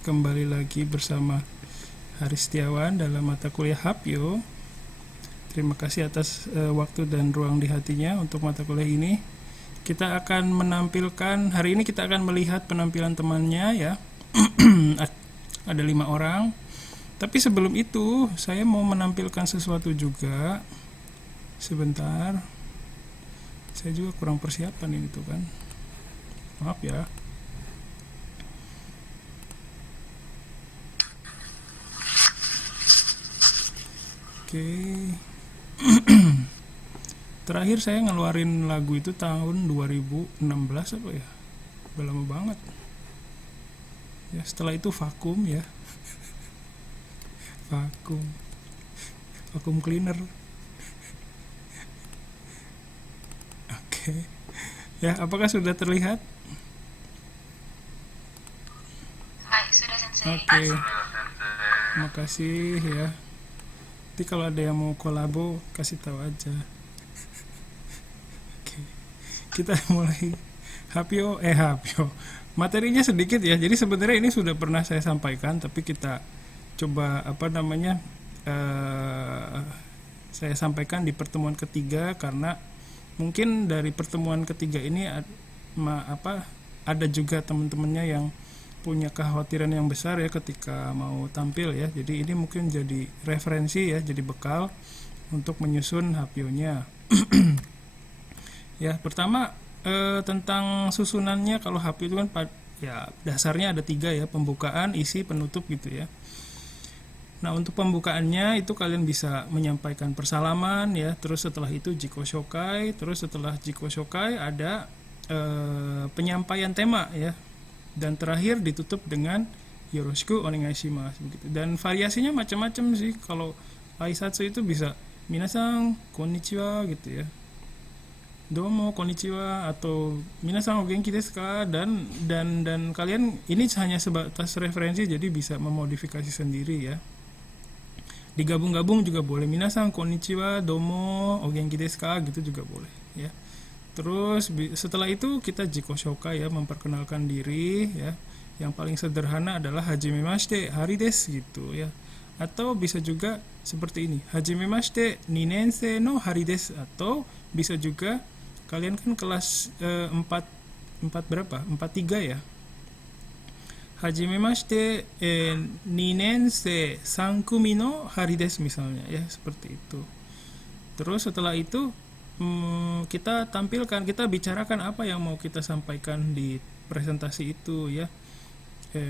kembali lagi bersama Haris Setiawan dalam mata kuliah Hapyo. Terima kasih atas waktu dan ruang di hatinya untuk mata kuliah ini. Kita akan menampilkan, hari ini kita akan melihat penampilan temannya ya. Ada 5 orang. Tapi sebelum itu, saya mau menampilkan sesuatu juga. Sebentar. Saya juga kurang persiapan ini tuh kan. Maaf ya. Oke. Terakhir saya ngeluarin lagu itu tahun 2016 apa ya? Udah lama banget. Ya, setelah itu vakum ya. Vakum cleaner. Oke. Ya, apakah sudah terlihat? Hai, sudah sensei. Oke. Makasih ya. Nanti kalau ada yang mau kolabo kasih tahu aja. Oke. Kita mulai Hapyo. Materinya sedikit ya. Jadi sebenarnya ini sudah pernah saya sampaikan, tapi kita coba saya sampaikan di pertemuan ketiga karena mungkin dari pertemuan ketiga ini ada juga teman-temannya yang punya kekhawatiran yang besar ya ketika mau tampil ya. Jadi ini mungkin jadi referensi ya, jadi bekal untuk menyusun hapionya. Ya, pertama tentang susunannya. Kalau hapio itu kan ya dasarnya ada 3 ya, pembukaan, isi, penutup gitu ya. Nah, untuk pembukaannya itu kalian bisa menyampaikan persalaman ya, terus setelah itu jiko shokai, terus setelah jiko shokai ada penyampaian tema ya. Dan terakhir ditutup dengan yoroshiku onegaishimasu begitu. Dan variasinya macam-macam sih. Kalau aisatsu itu bisa minasan konnichiwa gitu ya, domo konnichiwa, atau minasan o genki desu ka, dan kalian ini hanya sebatas referensi, jadi bisa memodifikasi sendiri ya. Digabung-gabung juga boleh, minasan konnichiwa, domo o genki desu ka gitu juga boleh ya. Terus setelah itu kita jiko shokai ya, memperkenalkan diri ya. Yang paling sederhana adalah hajimemashite hari desu gitu ya. Atau bisa juga seperti ini, hajimemashite 2 nensei no hari desu. Atau bisa juga kalian kan kelas 4 berapa? 43 ya. Hajimemashite 2 nensei 3 kumi no hari desu misalnya ya, seperti itu. Terus setelah itu kita tampilkan, kita bicarakan apa yang mau kita sampaikan di presentasi itu ya.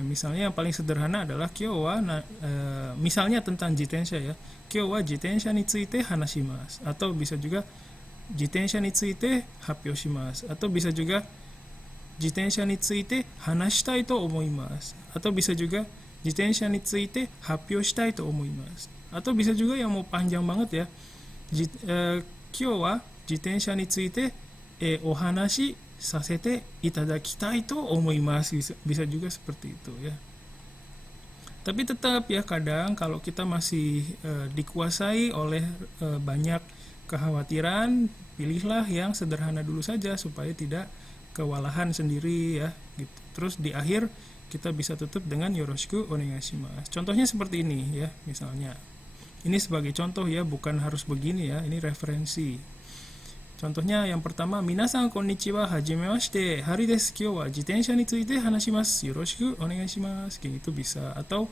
Misalnya yang paling sederhana adalah kyo wa misalnya tentang jitensha ya. Kyo wa jitensha ni tsuite hanashimasu. Atau bisa juga jitensha ni tsuite happyo shimasu. Atau bisa juga jitensha ni tsuite hanashitai to omoimasu. Atau bisa juga jitensha ni tsuite happyo shitai to omoimasu. Atau bisa juga yang mau panjang banget ya, kyo wa jitensha ni tsuite o hanashi sasete itadakitai to omoimasu. Bisa juga seperti itu ya. Tapi tetap ya, kadang kalau kita masih dikuasai oleh banyak kekhawatiran, pilihlah yang sederhana dulu saja supaya tidak kewalahan sendiri ya gitu. Terus di akhir kita bisa tutup dengan yoroshiku onegaishimasu. Contohnya seperti ini ya, misalnya. Ini sebagai contoh ya, bukan harus begini ya, ini referensi. Contohnya yang pertama, minasan konnichiwa, hajimemashite, hari desu, kyo wa jitensha ni tsuite hanashimasu, yoroshiku onegaishimasu, kayak gitu bisa. Atau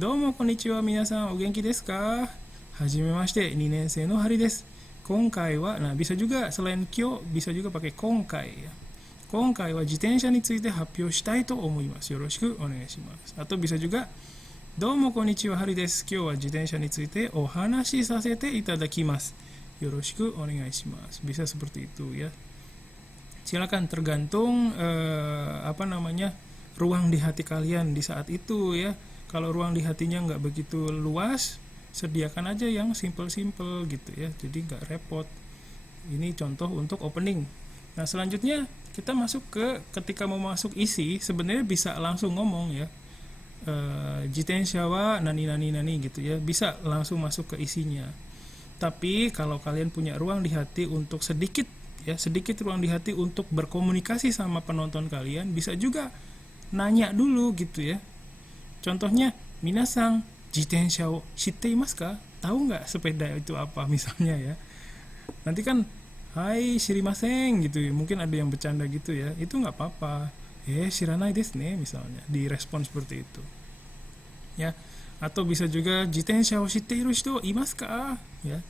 domo konnichiwa minasan o genki desu ka, hajimemashite 2 nensei no hari desu, konkai wa. Nah, bisa juga selain kyo bisa juga pakai konkai ya. Konkai wa jitensha ni tsuite happyo shitai to omoimasu, yoroshiku onegaishimasu. Atau bisa juga domo konnichiwa hari desu, kyo wa jitensha ni tsuite o hanashi sasete itadakimasu, yoroshiku onegaishimasu. Bisa seperti itu ya. Silakan, tergantung ruang di hati kalian di saat itu ya. Kalau ruang di hatinya nggak begitu luas, sediakan aja yang simple-simple gitu ya, jadi nggak repot. Ini contoh untuk opening. Nah, selanjutnya kita masuk ketika mau masuk isi, sebenarnya bisa langsung ngomong ya. Jitensha wa nani nani nani gitu ya, bisa langsung masuk ke isinya. Tapi kalau kalian punya ruang di hati untuk sedikit ruang di hati untuk berkomunikasi sama penonton kalian, bisa juga nanya dulu gitu ya. Contohnya, minasang jitensha o shitte imasu ka? Tahu nggak sepeda itu apa misalnya ya. Nanti kan, hai shirimasen gitu ya. Mungkin ada yang bercanda gitu ya. Itu nggak apa-apa. Shiranai desu ne misalnya. Direspon seperti itu. Ya. Atau bisa juga jitensha o shitteru hito imasu ka? Ya.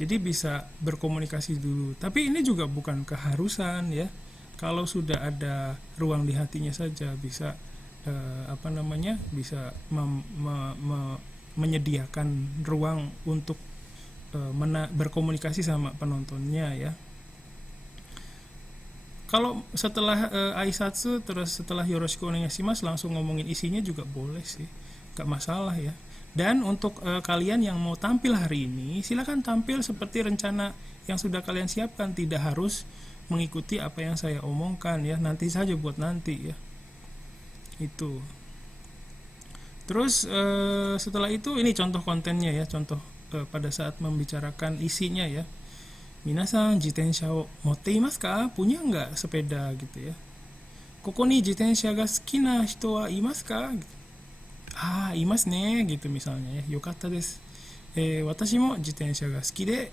Jadi bisa berkomunikasi dulu. Tapi ini juga bukan keharusan ya. Kalau sudah ada ruang di hatinya saja bisa bisa menyediakan ruang untuk berkomunikasi sama penontonnya ya. Kalau setelah aisatsu terus setelah yoroshiku onegaishimasu langsung ngomongin isinya juga boleh sih, gak masalah ya. Dan untuk kalian yang mau tampil hari ini, silakan tampil seperti rencana yang sudah kalian siapkan, tidak harus mengikuti apa yang saya omongkan ya, nanti saja buat nanti ya. Itu. Terus setelah itu ini contoh kontennya ya, contoh pada saat membicarakan isinya ya. Minasan jitensha o motte imasu ka? Punya nggak sepeda gitu ya. Koko ni jitensha ga suki na hito wa imasu ka? Gitu. Imasu ne gitu misalnya ya. Yokatta desu. Watashi mo jitensha ga suki de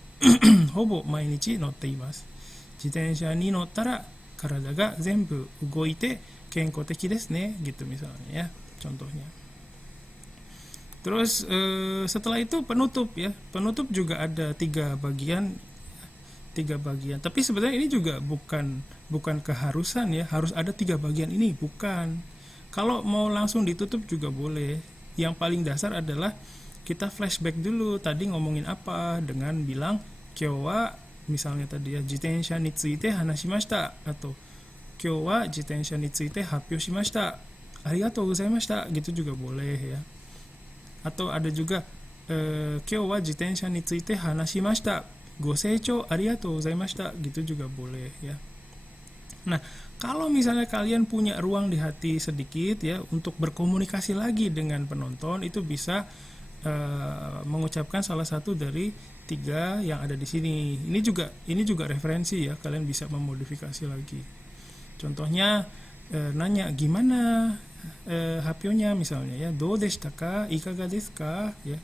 hobo mainichi notte imasu. Jitensha ni nottara karada ga zenbu ugoite kenkou teki desu ne gitu misalnya ya. Contohnya. Terus setelah itu penutup ya. Penutup juga ada tiga bagian. Tapi sebenarnya ini juga bukan keharusan ya. Harus ada 3 bagian ini, bukan. Kalau mau langsung ditutup juga boleh. Yang paling dasar adalah kita flashback dulu. Tadi ngomongin apa dengan bilang kyou wa misalnya tadi ya jitensha ni tsuite hanashimashita atau kyou wa jitensha ni tsuite happyou shimashita. Arigatou gozaimashita gitu juga boleh ya. Atau ada juga kyou wa jitensha ni tsuite hanashimashita. Goseichou arigatou gozaimashita gitu juga boleh ya. Nah, kalau misalnya kalian punya ruang di hati sedikit ya untuk berkomunikasi lagi dengan penonton, itu bisa mengucapkan salah satu dari 3 yang ada di sini. Ini juga referensi ya, kalian bisa memodifikasi lagi. Contohnya nanya gimana happyonya misalnya ya, do deshita ka, ikaga desu ka ya.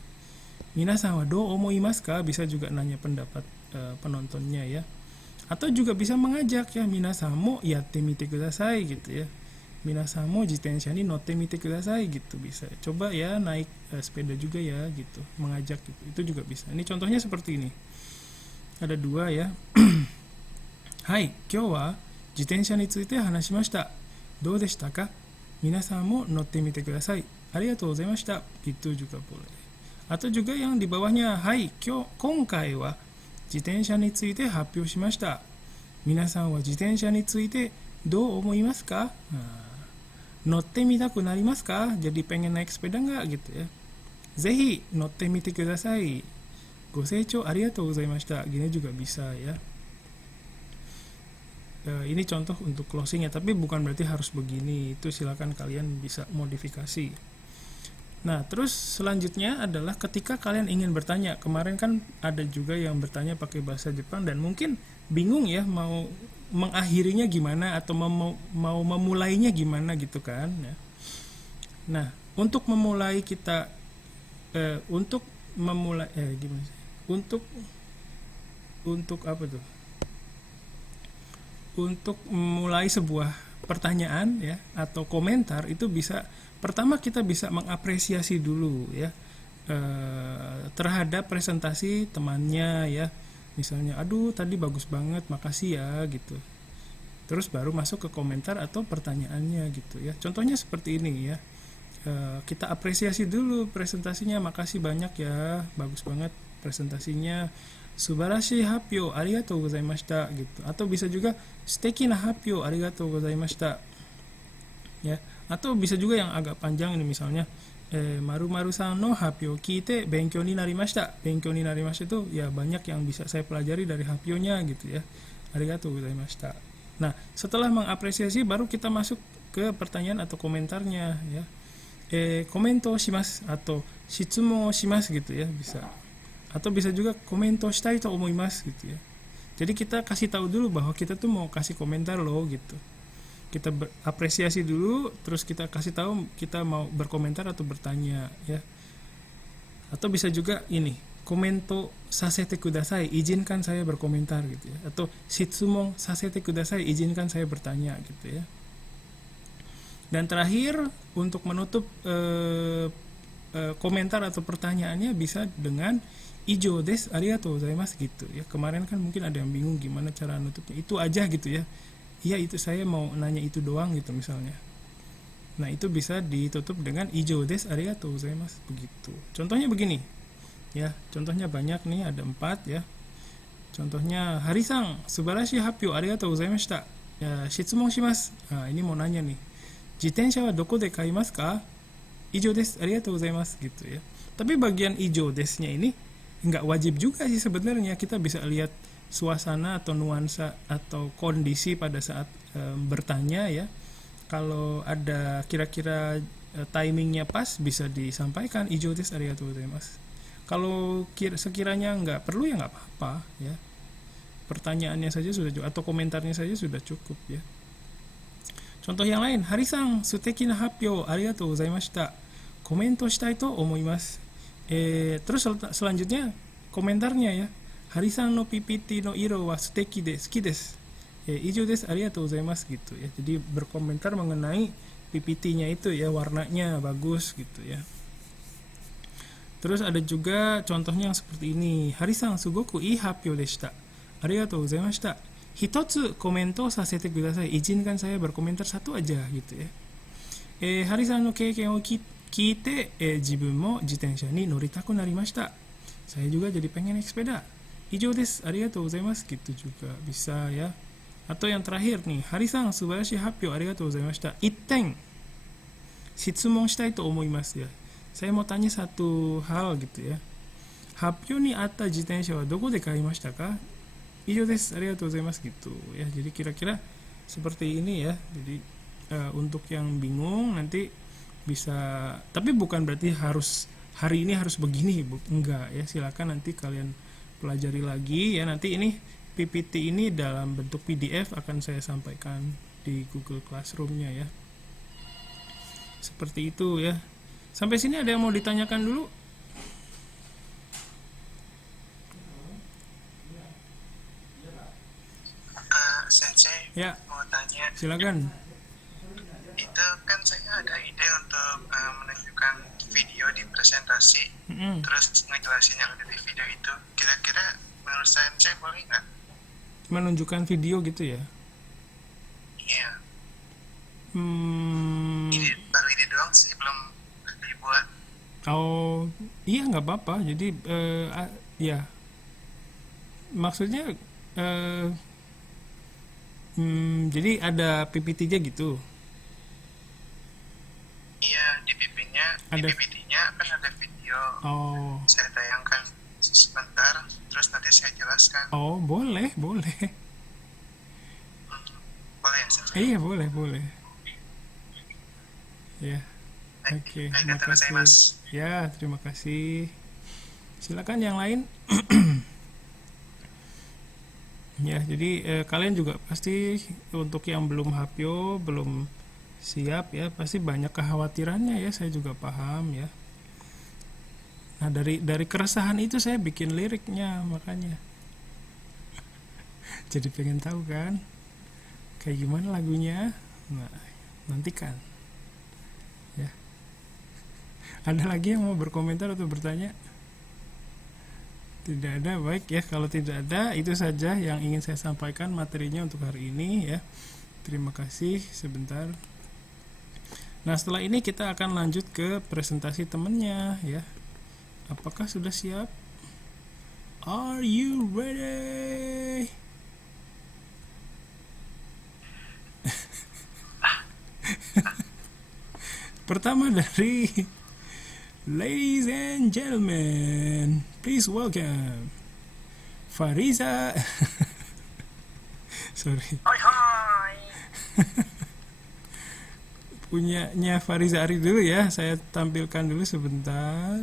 Minasan wa do omoimasu ka, bisa juga nanya pendapat penontonnya ya. Atau juga bisa mengajak ya, minasan mo yatte mite kudasai gitu ya. Minasan mo jitensha ni notte mite kudasai gitu bisa. Coba ya naik sepeda juga ya gitu, mengajak gitu. Itu juga bisa. Ini contohnya seperti ini. Ada 2 ya. Hai, kyou wa jitensha ni tsuite hanashimashita. Dou deshita ka? Minasan mo notte mite kudasai. Arigatou gozaimashita. Gitu juga boleh. Atau juga yang di bawahnya, hai, konkai wa jitensha ni tsuite happyou shimashita. Minasan wa jitensha ni tsuite dou omoimasu ka? Notte mitaku narimasu ka? Jadi pengen naik sepeda nggak gitu ya. Zehi notte mite kudasai. Goseichou arigatou gozaimashita. Gini juga bisa ya. Ini contoh untuk closing ya, tapi bukan berarti harus begini. Itu silakan kalian bisa modifikasi. Nah, terus selanjutnya adalah ketika kalian ingin bertanya. Kemarin kan ada juga yang bertanya pakai bahasa Jepang dan mungkin bingung ya mau mengakhirinya gimana atau mau memulainya gimana gitu kan ya. Nah, untuk memulai kita gimana sih? Untuk apa tuh? Untuk memulai sebuah pertanyaan ya atau komentar itu bisa, pertama kita bisa mengapresiasi dulu ya terhadap presentasi temannya ya. Misalnya, aduh tadi bagus banget, makasih ya gitu. Terus baru masuk ke komentar atau pertanyaannya gitu ya. Contohnya seperti ini ya. Kita apresiasi dulu presentasinya, makasih banyak ya, bagus banget presentasinya. Subarashi happyo arigatou gozaimashita gitu. Atau bisa juga suteki na happyo arigatou gozaimashita. Ya, atau bisa juga yang agak panjang ini misalnya maru-maru-san no happyo kite benkyou ni narimashita. Benkyou ni narimashita itu ya banyak yang bisa saya pelajari dari happyonya gitu ya. Arigatou gozaimashita. Nah, setelah mengapresiasi baru kita masuk ke pertanyaan atau komentarnya ya. Komento shimasu atau shitsumon shimasu gitu ya, bisa. Atau bisa juga komento shitai to omoimasu gitu ya. Jadi kita kasih tahu dulu bahwa kita tuh mau kasih komentar loh gitu. Kita apresiasi dulu, terus kita kasih tahu kita mau berkomentar atau bertanya ya. Atau bisa juga ini, komento sasete kudasai, izinkan saya berkomentar gitu ya. Atau shitsumon sasete kudasai, izinkan saya bertanya gitu ya. Dan terakhir untuk menutup komentar atau pertanyaannya bisa dengan ijo des arigatou gozaimasu gitu ya. Kemarin kan mungkin ada yang bingung gimana cara nutupnya. Itu aja gitu ya. Iya itu saya mau nanya itu doang gitu misalnya. Nah itu bisa ditutup dengan ijo des arigatou gozaimasu begitu. Contohnya begini ya, contohnya banyak nih, ada 4 ya. Contohnya Hari-san, subarashi happyo arigatou gozaimashita. Ya, shitsumon shimasu. Nah, ini mau nanya nih. Jitensha wa doko de kaimasu ka? Ijo des arigatou gozaimasu gitu ya. Tapi bagian ijo desnya ini nggak wajib juga sih sebenarnya. Kita bisa lihat suasana atau nuansa atau kondisi pada saat bertanya ya. Kalau ada kira-kira timingnya pas bisa disampaikan ijo des arigatou gozaimasu. Kalau sekiranya nggak perlu ya nggak apa-apa ya. Pertanyaannya saja sudah cukup atau komentarnya saja sudah cukup ya. Contoh yang lain, Hari-san, suteki na happyo arigatou gozaimashita. Komento shitai to omoimasu. Terus selanjutnya komentarnya ya. Hari-san no PPT no iro wa suteki de suki desu. Ijo desu arigatou gozaimasu gitu ya. Jadi berkomentar mengenai PPT-nya itu ya, warnanya bagus gitu ya. Terus ada juga contohnya yang seperti ini. Hari-san sugoku ii happyo deshita. Arigatou gozaimashita. Hitotsu komento sasete kudasai. Izinkan saya berkomentar satu aja gitu ya. Hari-san no keiken o kiite jibun mo jitensha ni noritaku narimashita. Saya juga jadi pengen naik sepeda. Ijo desu, arigatou gozaimasu gitu juga bisa ya. Atau yang terakhir nih, Hari-san subarashi happyo arigatou gozaimashita. Itten shitsumon shitai to omoimasu ya. Saya mau tanya satu hal gitu ya. Happyo ni atta jitensha wa doko de kaimashita ka? Ijo desu, arigatou gozaimasu gitu ya. Jadi kira-kira seperti ini ya. Jadi untuk yang bingung nanti bisa, tapi bukan berarti harus hari ini harus begini, enggak ya. Silakan nanti kalian pelajari lagi ya. Nanti ini PPT ini dalam bentuk PDF akan saya sampaikan di Google Classroom-nya ya. Seperti itu ya. Sampai sini ada yang mau ditanyakan dulu? Sensei, Ya, mau tanya, silakan. itu kan saya ada ide untuk menunjukkan video di presentasi, terus ngejelasin yang ada di video itu. Kira-kira menurut Sensei boleh nggak? Menunjukkan video gitu ya. Iya, Hmm, baru ide doang sih, belum dibuat. oh, iya nggak apa-apa. Jadi ya, maksudnya jadi ada PPT-nya gitu. Iya, di Ada. PPT-nya kan ada video. Oh, Saya tayangkan sebentar, terus nanti saya jelaskan. oh boleh, boleh. Boleh ya, Sensei? Iya boleh. Ya, oke. Terima kasih. Mas. Ya, terima kasih. Silakan yang lain. Ya, jadi kalian juga pasti untuk yang belum hapyo, belum siap ya, pasti banyak kekhawatirannya ya, saya juga paham ya. Nah, dari keresahan itu saya bikin liriknya, makanya. Jadi pengen tahu kan kayak gimana lagunya. Nah, nantikan. Ya. Ada lagi yang mau berkomentar atau bertanya? Tidak ada, baik ya. Kalau tidak ada, itu saja yang ingin saya sampaikan materinya untuk hari ini ya. Terima kasih sebentar. Nah, setelah ini kita akan lanjut ke presentasi temennya ya. Apakah sudah siap? Are you ready? Pertama dari ladies and gentlemen, please welcome Fariza. Sorry. Hai. Punyanya Fariza Ari dulu ya. Saya tampilkan dulu sebentar.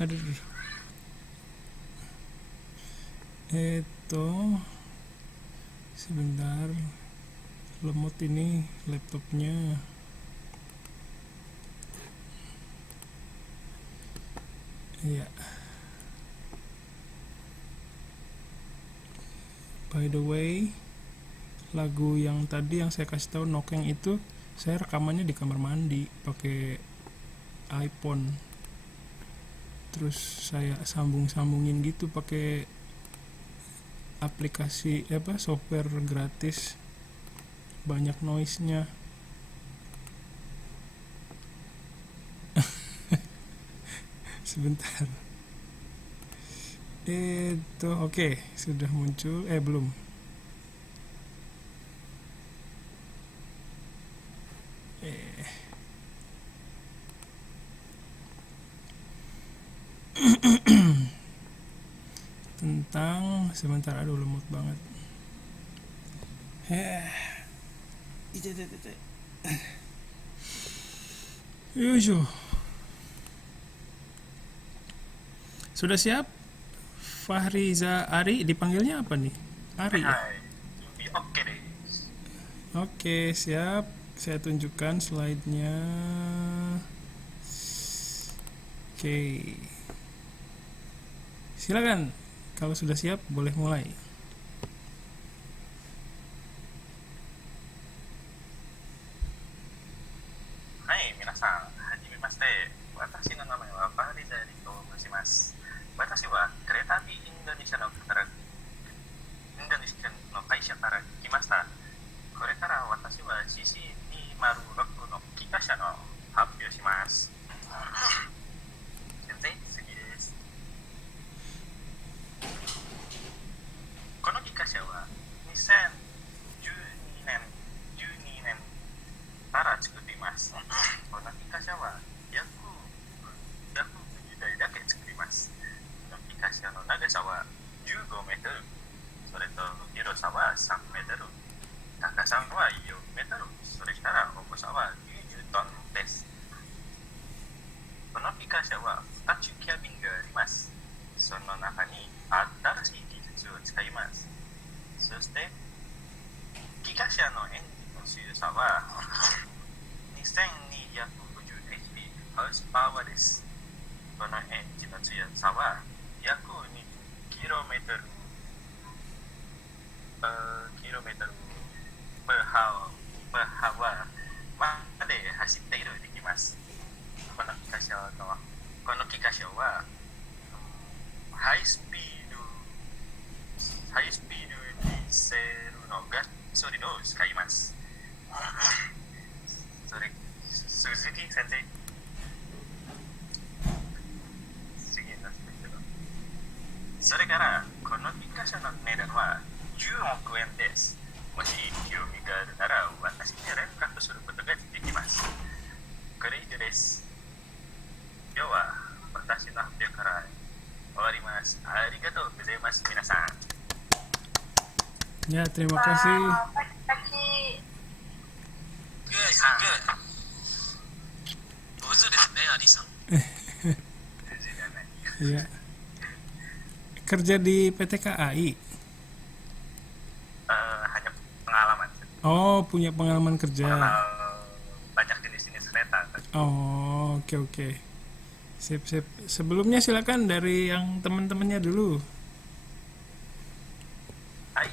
Aduh. Sebentar, lemot ini laptopnya. Iya. By the way, lagu yang tadi yang saya kasih tahu Nokeng itu saya rekamannya di kamar mandi pakai iPhone. Terus saya sambungin gitu pakai aplikasi software gratis, banyak noise-nya. Sebentar. Itu oke, sudah muncul. Belum. Tentang sebentar, aduh lemot banget. Yujuh. Sudah siap? Fahriza Ari, dipanggilnya apa nih? Ari ya? Oke deh. Oke, siap. Saya tunjukkan slide-nya. Oke. Silakan. Kalau sudah siap, boleh mulai. Hai, minasan. Hajimemashite. Watashi no namae wa Fahriza Ari to moshimasu. Watashi wa kereta api Indonesia no kaisha kara kimashita. これから私は CC206 の機関車の発表します。先生、次です。この機関車は2012年から作っています。この機関車は約20台だけ作ります。この機関車の長さは15メートル、それと広さは3メートル。高さは4メートル、それから重さは90トンです。この機関車は2つキャビンがあります。その中に新しい技術を使います。そして、機関車のエンジンの強さは 2250HP ハウスパワーです。このエンジンの強さは約 20km per hour まで走っているできます。この機関車はハイスピードディーゼルのガソリンを使います。鈴木先生。次のスピード。それからこの機関車の値段は10億円です。もし興味があるなら私に連絡することができます。これ以上です。今日は私の発表から終わります。ありがとうございます、皆さん。Ya, terima kasih. Iya. Kerja di PT KAI. Hanya pengalaman. Oh, punya pengalaman kerja. Banyak jenis-jenis kereta. Oh, oke. Sip. Sebelumnya silakan dari yang teman-temannya dulu. Hai,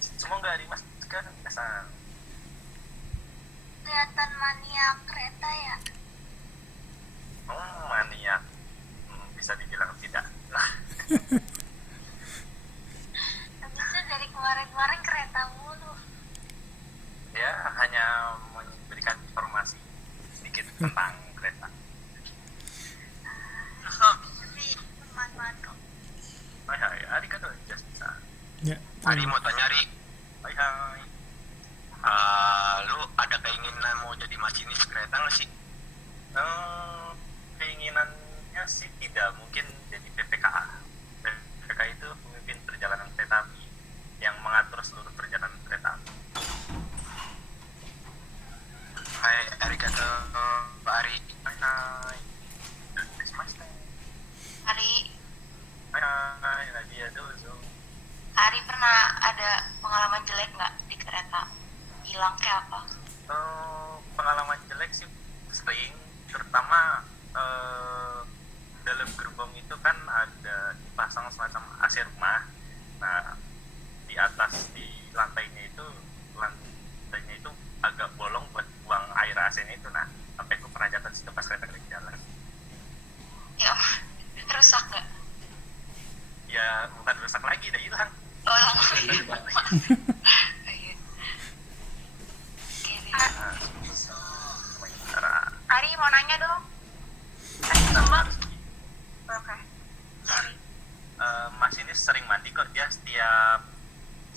semoga dimasukkan kesan. Kelihatan maniak kereta ya. Maniak. Bisa dibilang tidak. Habisnya dari kemarin kereta mulu. Ya, hanya memberikan informasi sedikit tentang kereta. Tapi bermanfaat kok. Hai, arigatou Justin-san. Ya. Ari mau tanya Ari. Hai. Lu ada keinginan mau jadi masinis kereta nggak sih? Keinginannya sih tidak, mungkin jadi PPKA. PPKA itu pemimpin perjalanan kereta api yang mengatur seluruh perjalanan kereta api. Hai, arigatou Pak Ari. Hai. Hari, Hai, Nadia dozo. Ari pernah ada pengalaman jelek nggak di kereta? Hilang kayak apa? Pengalaman jelek sih sering, terutama dalam gerbong itu kan ada dipasang semacam AC rumah. Nah, di atas di lantainya itu agak bolong buat buang air AC-nya itu. Nah, sampai aku pernah jatuh di situ pas kereta lagi jalan. Ya, rusak nggak? Ya bukan rusak lagi, udah hilang. Oh, langsung. Iya. Oke, deh. Nah, sementara Ari mau nanya dong. Ari sumbang. Oke. Sorry. Mas ini sering mandi kok. Dia setiap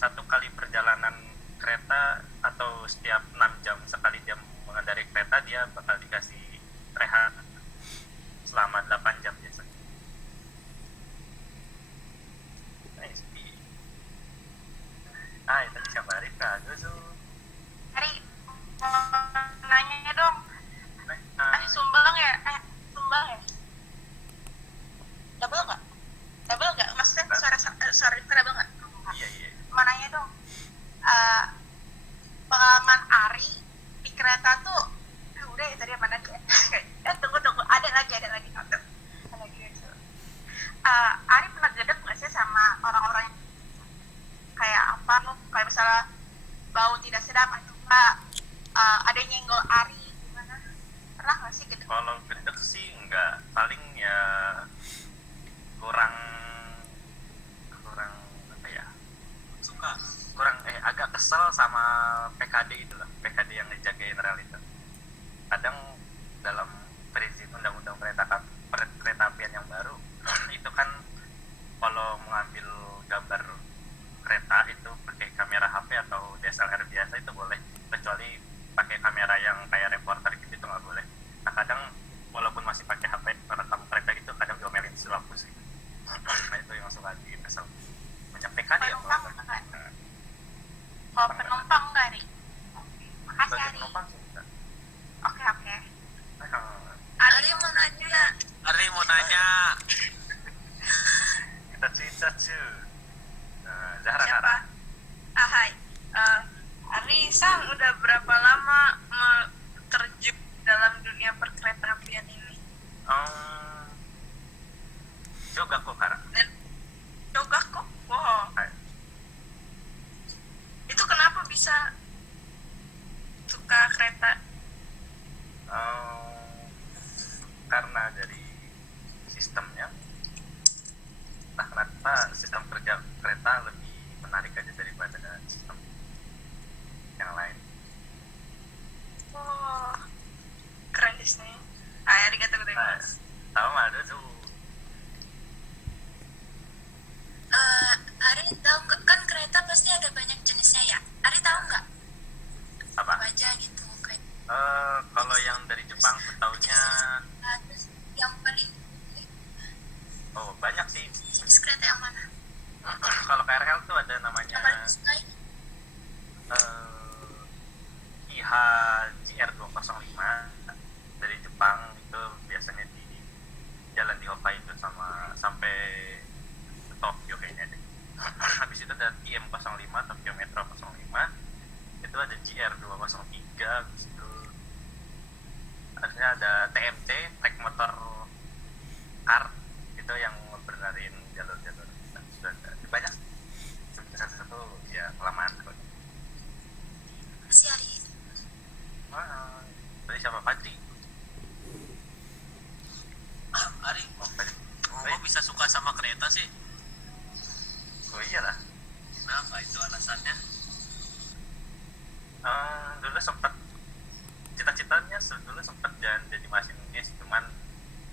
1 kali perjalanan kereta atau setiap 6 jam sekali dia mengendarai kereta, dia bakal dikasih rehat selama 8 jam biasanya. Nice. Itu siapa hari kagak tuh. Ari mau nanya dong. Ari sumbang ya? Sumbang ya? Double nggak? Maksudnya suara double nggak? Iya. Mau nanya dong. Pengalaman Ari di kereta tuh udah ya tadi mana dia? Tunggu ada lagi. Ada lagi. Ari pernah gedek nggak sih sama orang-orang yang kayak apa loh? Kayak misalnya bau tidak sedap atau enggak ada yang nyenggol Ari gimana? Pernah nggak sih gedek? Kalau gedek sih enggak, paling ya kurang apa ya, agak kesel sama PKD itu lah, PKD yang ngejagain rel itu. Kadang dalam prinsip undang-undang kereta apian yang baru itu kan kalau mengambil gambar kereta itu pakai kamera HP atau DSLR biasa itu boleh, kecuali pakai kamera yang kayak reporter gitu itu nggak boleh. Nah kadang walaupun masih pakai HP merekam kereta gitu, kadang diomelin si lampu sih. Nah itu yang suka bikin kesel. Banyak PKD ya Penumpang enggak? Oh, penumpang enggak, Ri? Makasih, sebagai Ari. penumpang sih enggak. Oke. Ari mau nanya. Kita cerita cuy. Zahra Siapa? Kara. Hai. Ari Sang udah berapa lama terjun dalam dunia perkereta-apian ini? Juga kok Kara. Dan yoga kok? Wow. Hai. Itu kenapa bisa suka kereta? Karena dari sistemnya, nah kenapa sistem kerja kereta lebih menarik aja daripada sistem yang lain. Wow. Keren sih. Arigatou gozaimasu. Tahu ada tuh. Ari tahu nggak, kan kereta pasti ada banyak jenisnya ya? Ari tahu nggak? Apa? Aja gitu kayak Kalau yang dari Jepang tuh taunya, terus yang paling banyak sih. jenis kereta yang mana? Kalau KRL tuh ada namanya Yang paling disukai? IHA GR205 dari Jepang. Itu biasanya di jalan di Hokkaido sama sampai ke Tokyo kayaknya deh. Habis itu ada TM05 Tokyo Metro 05. Itu ada GR203. Habis itu ada TMT Trek Motor Car, itu yang benerin jalur-jalur. Nah, sudah ada banyak satu-satu ya kelamaan kok. Si Ari. Tadi siapa? Fajri? Ari, Fajri. kok bisa suka sama kereta sih? Oh iyalah. Kenapa itu alasannya? Dulu sempet cita-citanya dulu sempet jadi masinis, cuman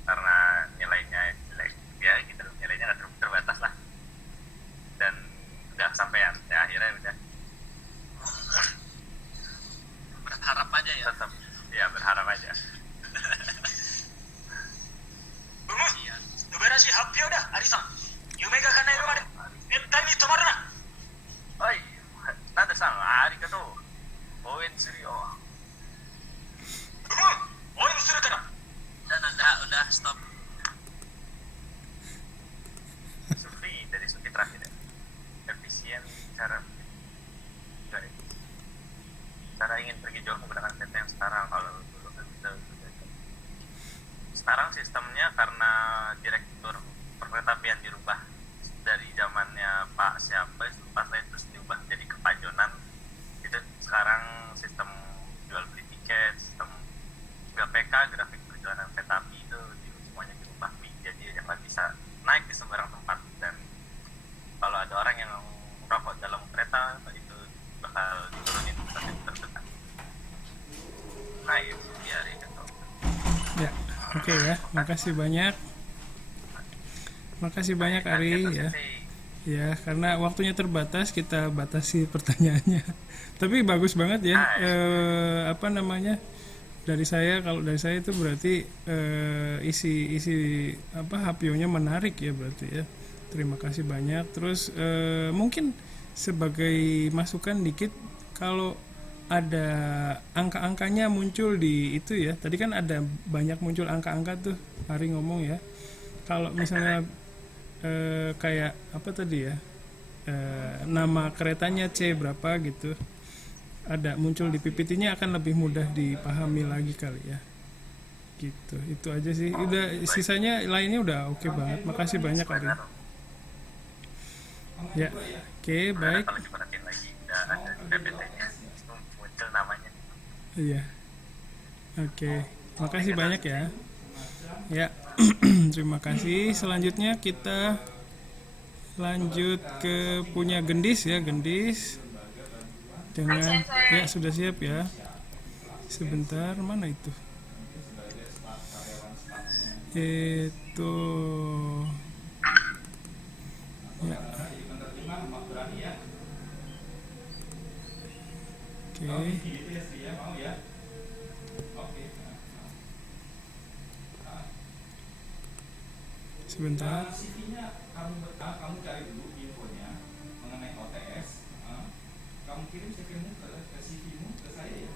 karena nilainya jelek ya gitu, nilainya nggak terbatas lah, dan udah sampean ya akhirnya udah Berharap aja ya. tetap ya berharap aja. 素晴らしい発表だ、アリさん。夢が叶えるまで絶対に止まるな。 Oi, Nada-san, arigatou. Oen suru yo. 応援するから。 udah stop. Sufi dari Sufi terakhir ya. Efisien pergi jauh menggunakan kereta yang sekarang. Kalau dulu kan kita sekarang sistemnya karena direktur perkeretaapian dirubah dari zamannya Pak siapa itu pas lain terus diubah jadi kepajonan. Itu sekarang sistem jual beli tiket, sistem GPK, grafik perjalanan kereta api itu semuanya dirubah, jadi jangan bisa naik di sembarang tempat. Dan kalau ada orang yang merokok dalam kereta itu bakal diturunin status terdekat. Nah itu biar itu. Ya, oke ya. Makasih banyak. Makasih banyak Ari ya. Ya, karena waktunya terbatas kita batasi pertanyaannya. Tapi bagus banget ya. Apa namanya? Dari saya, kalau dari saya itu berarti isi apa HPO-nya menarik ya berarti ya. Terima kasih banyak. Terus mungkin sebagai masukan dikit, kalau ada angka-angkanya muncul di itu ya. Tadi kan ada banyak muncul angka-angka tuh Ari ngomong ya. Kalau misalnya kayak apa tadi ya, nama keretanya C berapa gitu, ada muncul di PPT-nya akan lebih mudah dipahami lagi kali ya. Gitu, itu aja sih. Udah, sisanya lainnya udah oke banget. Makasih banyak Ari. Ya, oke, baik. Kalau diperhatiin lagi udah ada di PPT-nya muncul namanya. Iya. Oke, makasih banyak ya. Ya, terima kasih. Selanjutnya kita lanjut ke punya Gendis ya, Gendis. Dengan ya sudah siap ya. Sebentar, mana itu? Itu ya. Oke. Sebentar. Kamu cari dulu infonya mengenai OTS. Kamu kirim CV-mu ke CV-mu ke saya ya.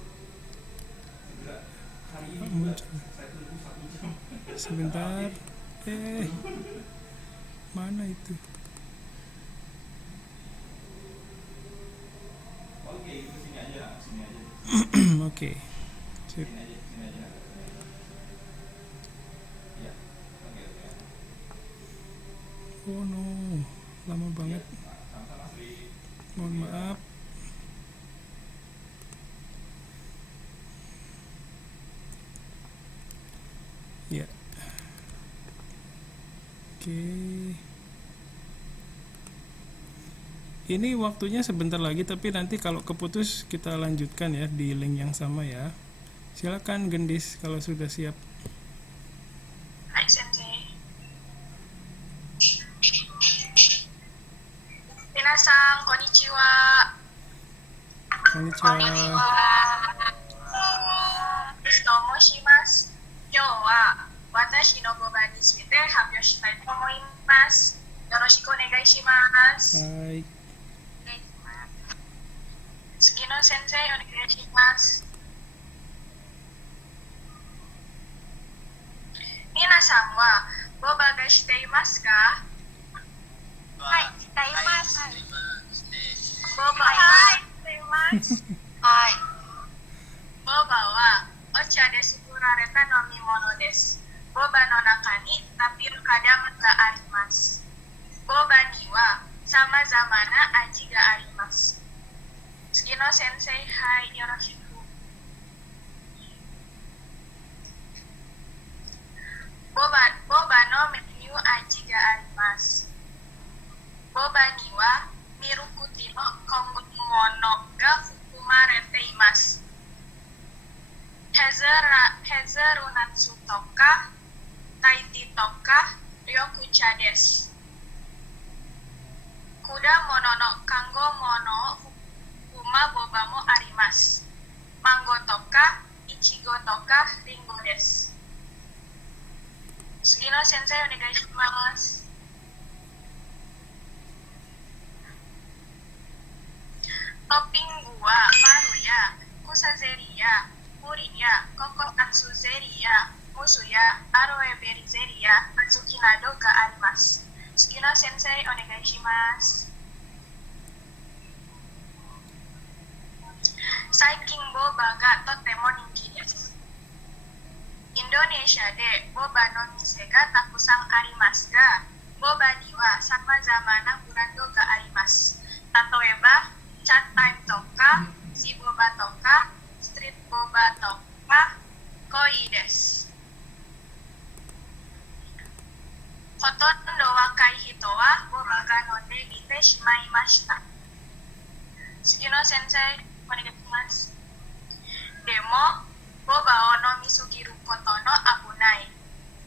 Segera hari ini juga. Saya tunggu 1 jam. Sebentar. Mana itu? Oke, itu sini aja. Oke. Sip. Sini aja. Ya. Oke. Oh no, lama banget. Sama-sama Sri. Mohon maaf. Ya. Oke. Ini waktunya sebentar lagi, tapi nanti kalau keputus kita lanjutkan ya di link yang sama ya. Silakan Gendis kalau sudah siap. Hai Sensei. Minasan, konnichiwa. Konnichiwa. と申します。今日は私の5番について発表したいと思います。よろしくお願いします。はい。次の先生お願いします。皆さんはボバがしていますか？はい、しています。ボバはしています。はい。ボバはお茶で作られた飲み物です。ボバの中にタピオカダムがあります。ボバにはさまざまな味があります。次の先生、はい、よろしく。ボバのメニュー味があります。ボバにはミルクティーの今後のものが含まれています。ヘゼルナッツとかタイティとか緑茶です。果物の看護物を含まボバもあります。マンゴーとかイチゴとかリンゴです。次の先生お願いします。トッピングはマルや草ゼリーやプリンやココナッツゼリーやムースやアロエベリーゼリーや小豆などがあります。次の先生お願いします。Saikin boba ga totemo ninki desu. Indonesia de boba no mise ga takusan arimasu ga, boba ni wa samazama na brando ga arimasu. Tatoeba, chat time toka, si boba toka, street boba toka, koi desu. Hotondo wakai hito wa boba ga nonde gite shimaimashita. Sugino sensei, onegaishimasu. Demo, boba o no misugiru koto no abunai.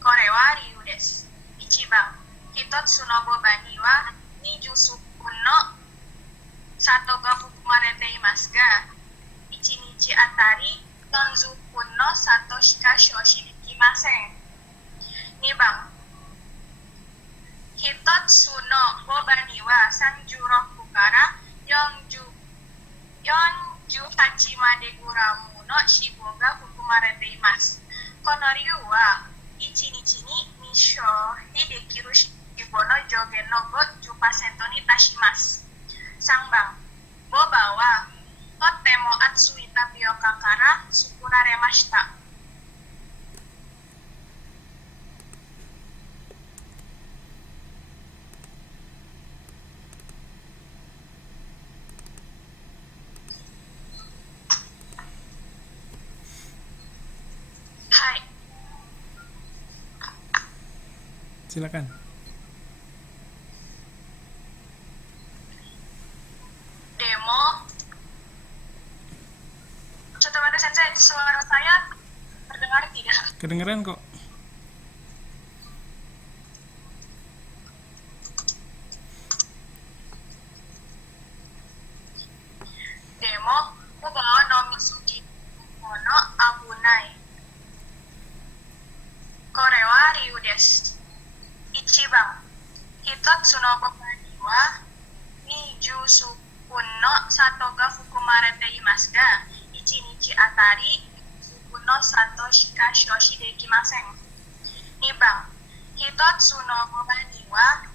Kore wa ryu desu. Ichiban, hitotsu no boba ni wa 20 分の里が含まれていますが、1日あたり40分の里しか消費できません。2番、1つのボバには36から48までグラムの脂肪が含まれています。この理由は、1日に消費できる脂肪の上限の 50% に達します。3番、ボバはとっても熱いタピオカから作られました。はい。 Silakan. Demo. Coba sensei, suara saya terdengar tidak? Kedengeran kok. Demo, boba no misugi mono abunai. Kore wa ryu desu. Ichiban, hitotsu no boba ni wa 20分の里が含まれていますが、1日あたり20分の里しか消費できません。2番、1つのボバには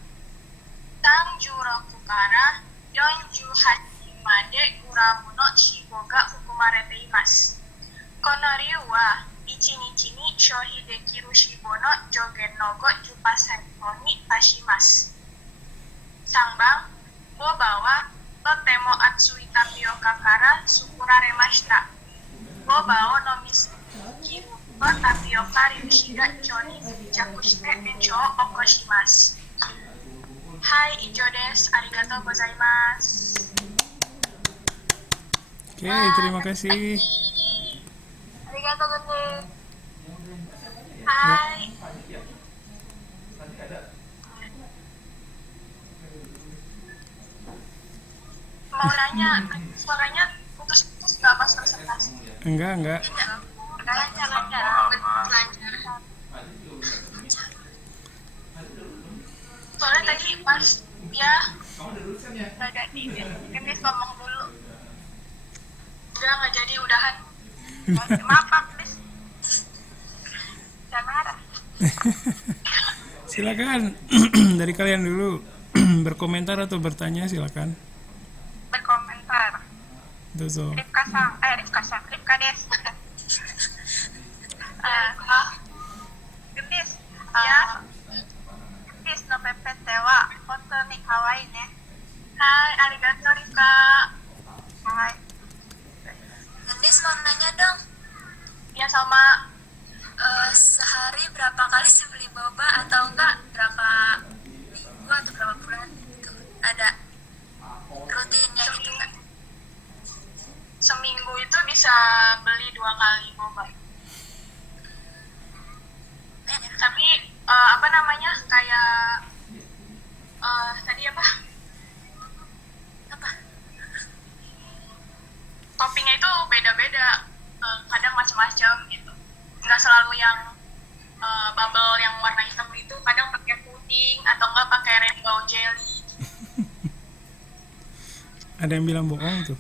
36から48までグラムの脂肪が含まれています。この理由は、1日に消費できる脂肪の上限の 50% に達します。3番、ボバはとても熱いタピオカから作られました。ボバを飲みすぎるとタピオカ粒子が腸に付着して炎症を起こします。はい、以上です。ありがとうございます。 Oke, terima kasih. ありがとうございます。はい。Mau nanya, suaranya putus-putus nggak pas presentasi? Enggak. Lancar. Soalnya tadi pas dia agak dingin, Gendis ngomong dulu. Udah nggak jadi udahan. Maaf Pak Gendis. Jangan marah. Silakan dari kalian dulu berkomentar atau bertanya silakan. Berkomentar. Dozo. Rifka des. Gendis. Ya. Gendis no PPT wa hontou ni kawaii ne. Hai, arigatou Rifka. Hai. Gendis mau nanya dong, Ya sama. sehari berapa kali sih beli boba atau enggak berapa minggu atau berapa bulan gitu? Ada rutinnya gitu kan? Seminggu itu bisa beli 2 kali boba. Tapi apa namanya kayak tadi apa? Toppingnya itu beda-beda, kadang macam-macam gitu. Nggak selalu yang bubble yang warna hitam itu, kadang pakai puding atau nggak pakai rainbow jelly. Ada yang bilang bohong tuh.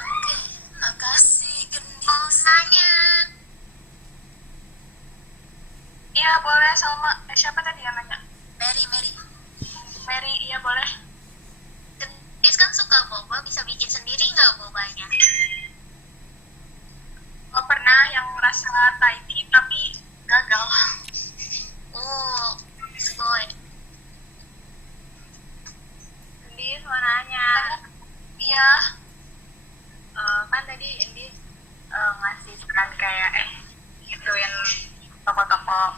Oke, makasih Gendis. Nanya. Iya boleh sama siapa tadi yang nanya? Mary. Mary, iya boleh. Gendis kan suka boba, bisa bikin sendiri nggak bobanya? rasa Thai tapi gagal. Oh, sugoi. Endis mau nanya. Iya, Kan tadi Endis ngasih saran kayak gituin toko-toko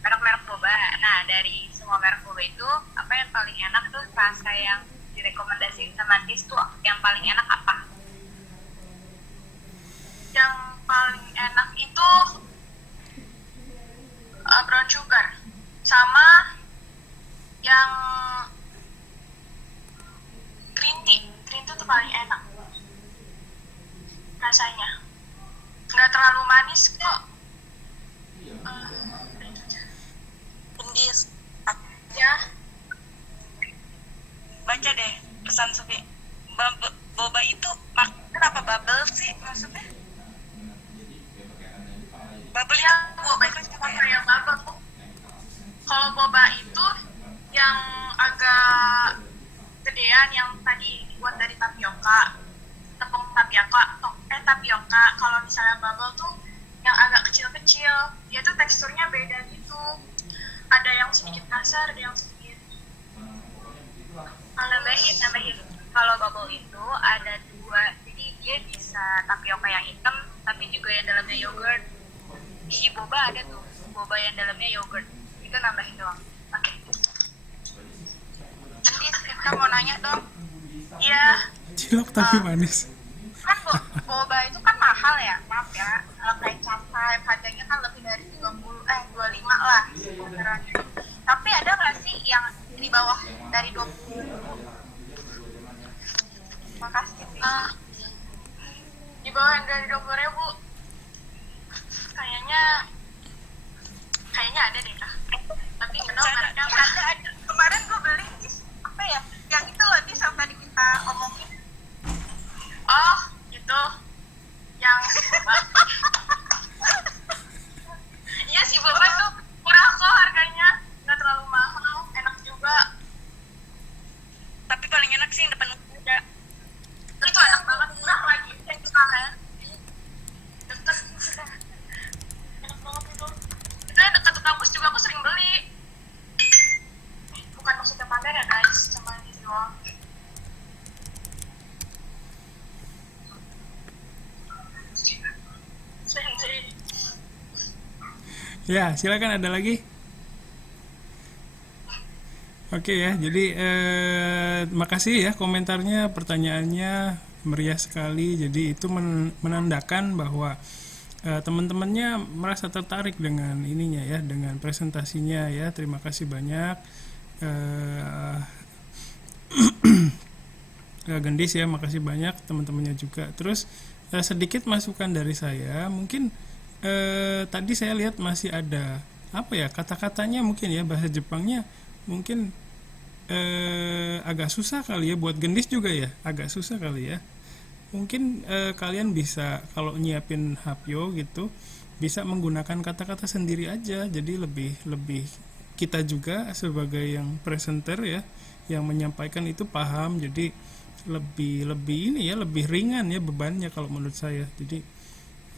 merek-merek boba. Nah, dari semua merek boba itu apa yang paling enak tuh, rasa yang direkomendasiin sama Endis tuh yang paling enak apa? yang paling enak itu brown sugar sama yang green tea tuh paling enak rasanya, nggak terlalu manis kok. Endis, Ya, baca deh pesan Sufi. Boba itu kenapa bubble sih maksudnya? Bubble ya boba itu cuma kayak bubble. Kalau boba itu yang agak gedean yang tadi dibuat dari tapioka, tepung tapioka. Kalau misalnya bubble tuh yang agak kecil-kecil, dia tuh teksturnya beda gitu. Ada yang sedikit kasar, ada yang sedikit. Nambahin. Kalau bubble itu ada dua, jadi dia bisa tapioka yang hitam, tapi juga yang dalamnya yogurt. Di boba ada tuh, boba yang dalamnya yogurt. Itu nambahin doang. Oke. Endis, kita mau nanya dong. Iya, Cilok tapi manis. kan boba itu kan mahal ya, maaf ya. Kayak capai harganya kan lebih dari 25 lah sebenarnya. Tapi ada nggak sih yang di bawah dari 20? Makasih. Di bawah dari 20.000, kayaknya ada deh kak. Tapi nggak tahu mereknya apa. Ada. Kemarin gue beli apa ya? Yang itu loh nih yang tadi kita omongin. Oh, itu yang iya sih, boba tuh murah kok harganya, nggak terlalu mahal, enak juga. tapi paling enak sih yang depan ada. Itu enak banget, murah lagi. Itu kan deket, enak banget itu. Itu yang dekat kampus juga aku sering beli. Bukan maksudnya pamer ya guys, cuma ini doang. Ya, silakan ada lagi. Oke ya, jadi makasih ya komentarnya, pertanyaannya meriah sekali. Jadi itu menandakan bahwa teman-temannya merasa tertarik dengan ininya ya, dengan presentasinya ya. Terima kasih banyak. Gendis ya, makasih banyak teman-temannya juga. Terus sedikit masukan dari saya, mungkin tadi saya lihat masih ada apa ya, kata-katanya mungkin ya, bahasa Jepangnya mungkin agak susah kali ya, buat Gendis juga ya agak susah kali ya. Mungkin kalian bisa kalau nyiapin hapyo gitu bisa menggunakan kata-kata sendiri aja, jadi lebih kita juga sebagai yang presenter ya, yang menyampaikan itu paham, jadi lebih ini ya, lebih ringan ya bebannya kalau menurut saya. Jadi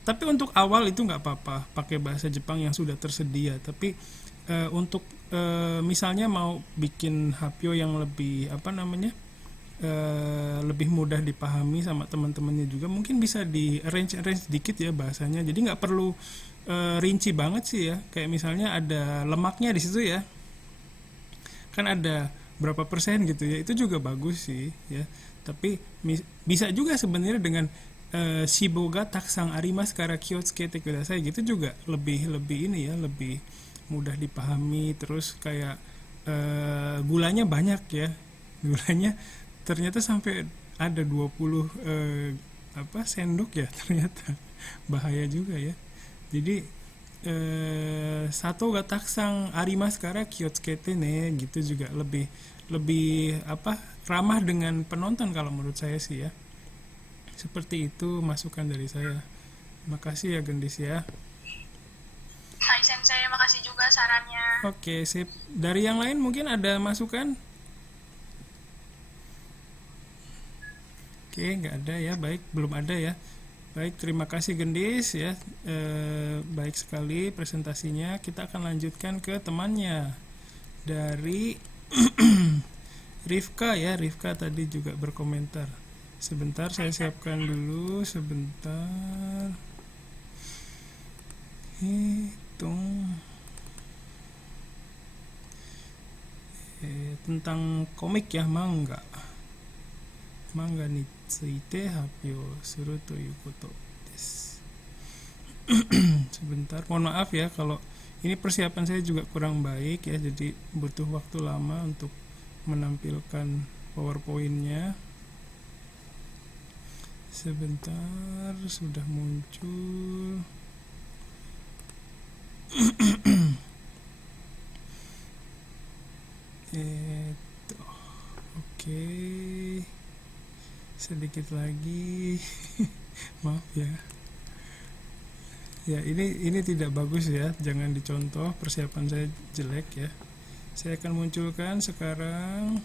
tapi untuk awal itu nggak apa-apa pakai bahasa Jepang yang sudah tersedia, tapi untuk misalnya mau bikin hapyo yang lebih apa namanya, lebih mudah dipahami sama teman-temannya juga, mungkin bisa di arrange sedikit ya bahasanya, jadi nggak perlu rinci banget sih ya. Kayak misalnya ada lemaknya di situ ya, kan ada berapa persen gitu ya, itu juga bagus sih ya. Tapi bisa juga sebenarnya dengan shiboga taksang arimasu kara kyotsukete kudasai gitu, juga lebih ini ya, lebih mudah dipahami. Terus kayak gulanya banyak ya, gulanya ternyata sampai ada 20 sendok ya, ternyata bahaya juga ya. Jadi sato ga taksang arimasu kara kyotsukete ne gitu, juga lebih ramah dengan penonton kalau menurut saya sih ya. Seperti itu masukan dari saya. Makasih ya Gendis ya. Hai Sensei, makasih juga sarannya. Oke, sip. Dari yang lain mungkin ada masukan? Oke, nggak ada ya. Baik, belum ada ya. Baik, terima kasih Gendis ya. Baik sekali presentasinya. Kita akan lanjutkan ke temannya dari Rifka ya. Rifka tadi juga berkomentar. Sebentar saya siapkan dulu sebentar. Hitung. Tentang komik ya, manga ni tsuite happyou suru toyu koto desu. Sebentar, mohon maaf ya kalau ini persiapan saya juga kurang baik ya, jadi butuh waktu lama untuk menampilkan PowerPoint-nya. Sebentar, sudah muncul. Oke. Sedikit lagi. Maaf ya. Ya, ini tidak bagus ya. Jangan dicontoh, persiapan saya jelek ya. Saya akan munculkan sekarang.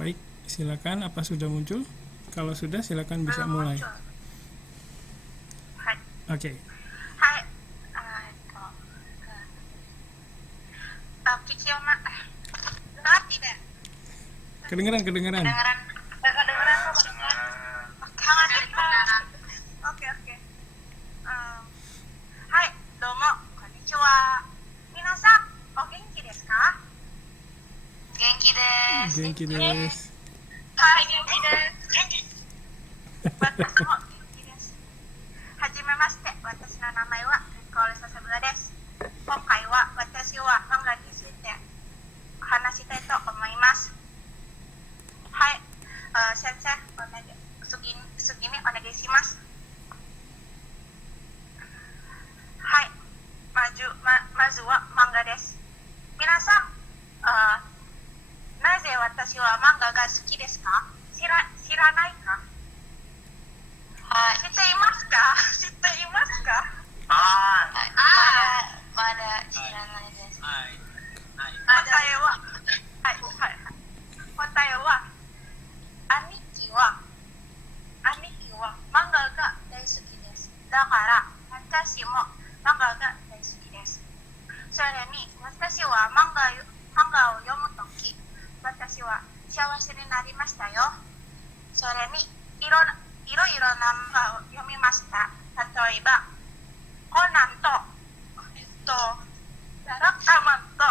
Baik, silakan. Apa sudah muncul? Kalau sudah, silakan bisa mulai. Oke. Hai. Kicioma. Dengar tidak? Kedengeran. Kedengeran kok. Oke. Hai, domo, konnichiwa. Minasan, o genki desu ka? Genki desu. Genki desu. Hai, genki desu. Watashi mo genki desu. Hajimemashite, watashi no namae wa Ricole Sasebura desu. Konkai wa watashi wa manga ni tsuite hanashitai to omoimasu. Hai, sensei, sugini onegai shimasu. Hai, mazu wa manga desu. Minasan, naze watashi wa manga ga suki desu ka? Shiranai ka? Shiteimasu ka? Mada shiranai desu. Kotae wa aniki wa manga ga daisuki desu. Dakara watashi mo manga ga daisuki desu. Sore ni watashi wa mangaを読むとき、私は幸せになりましたよ。それにいろいろな漫画を読みました。例えばコナンとララッタマンと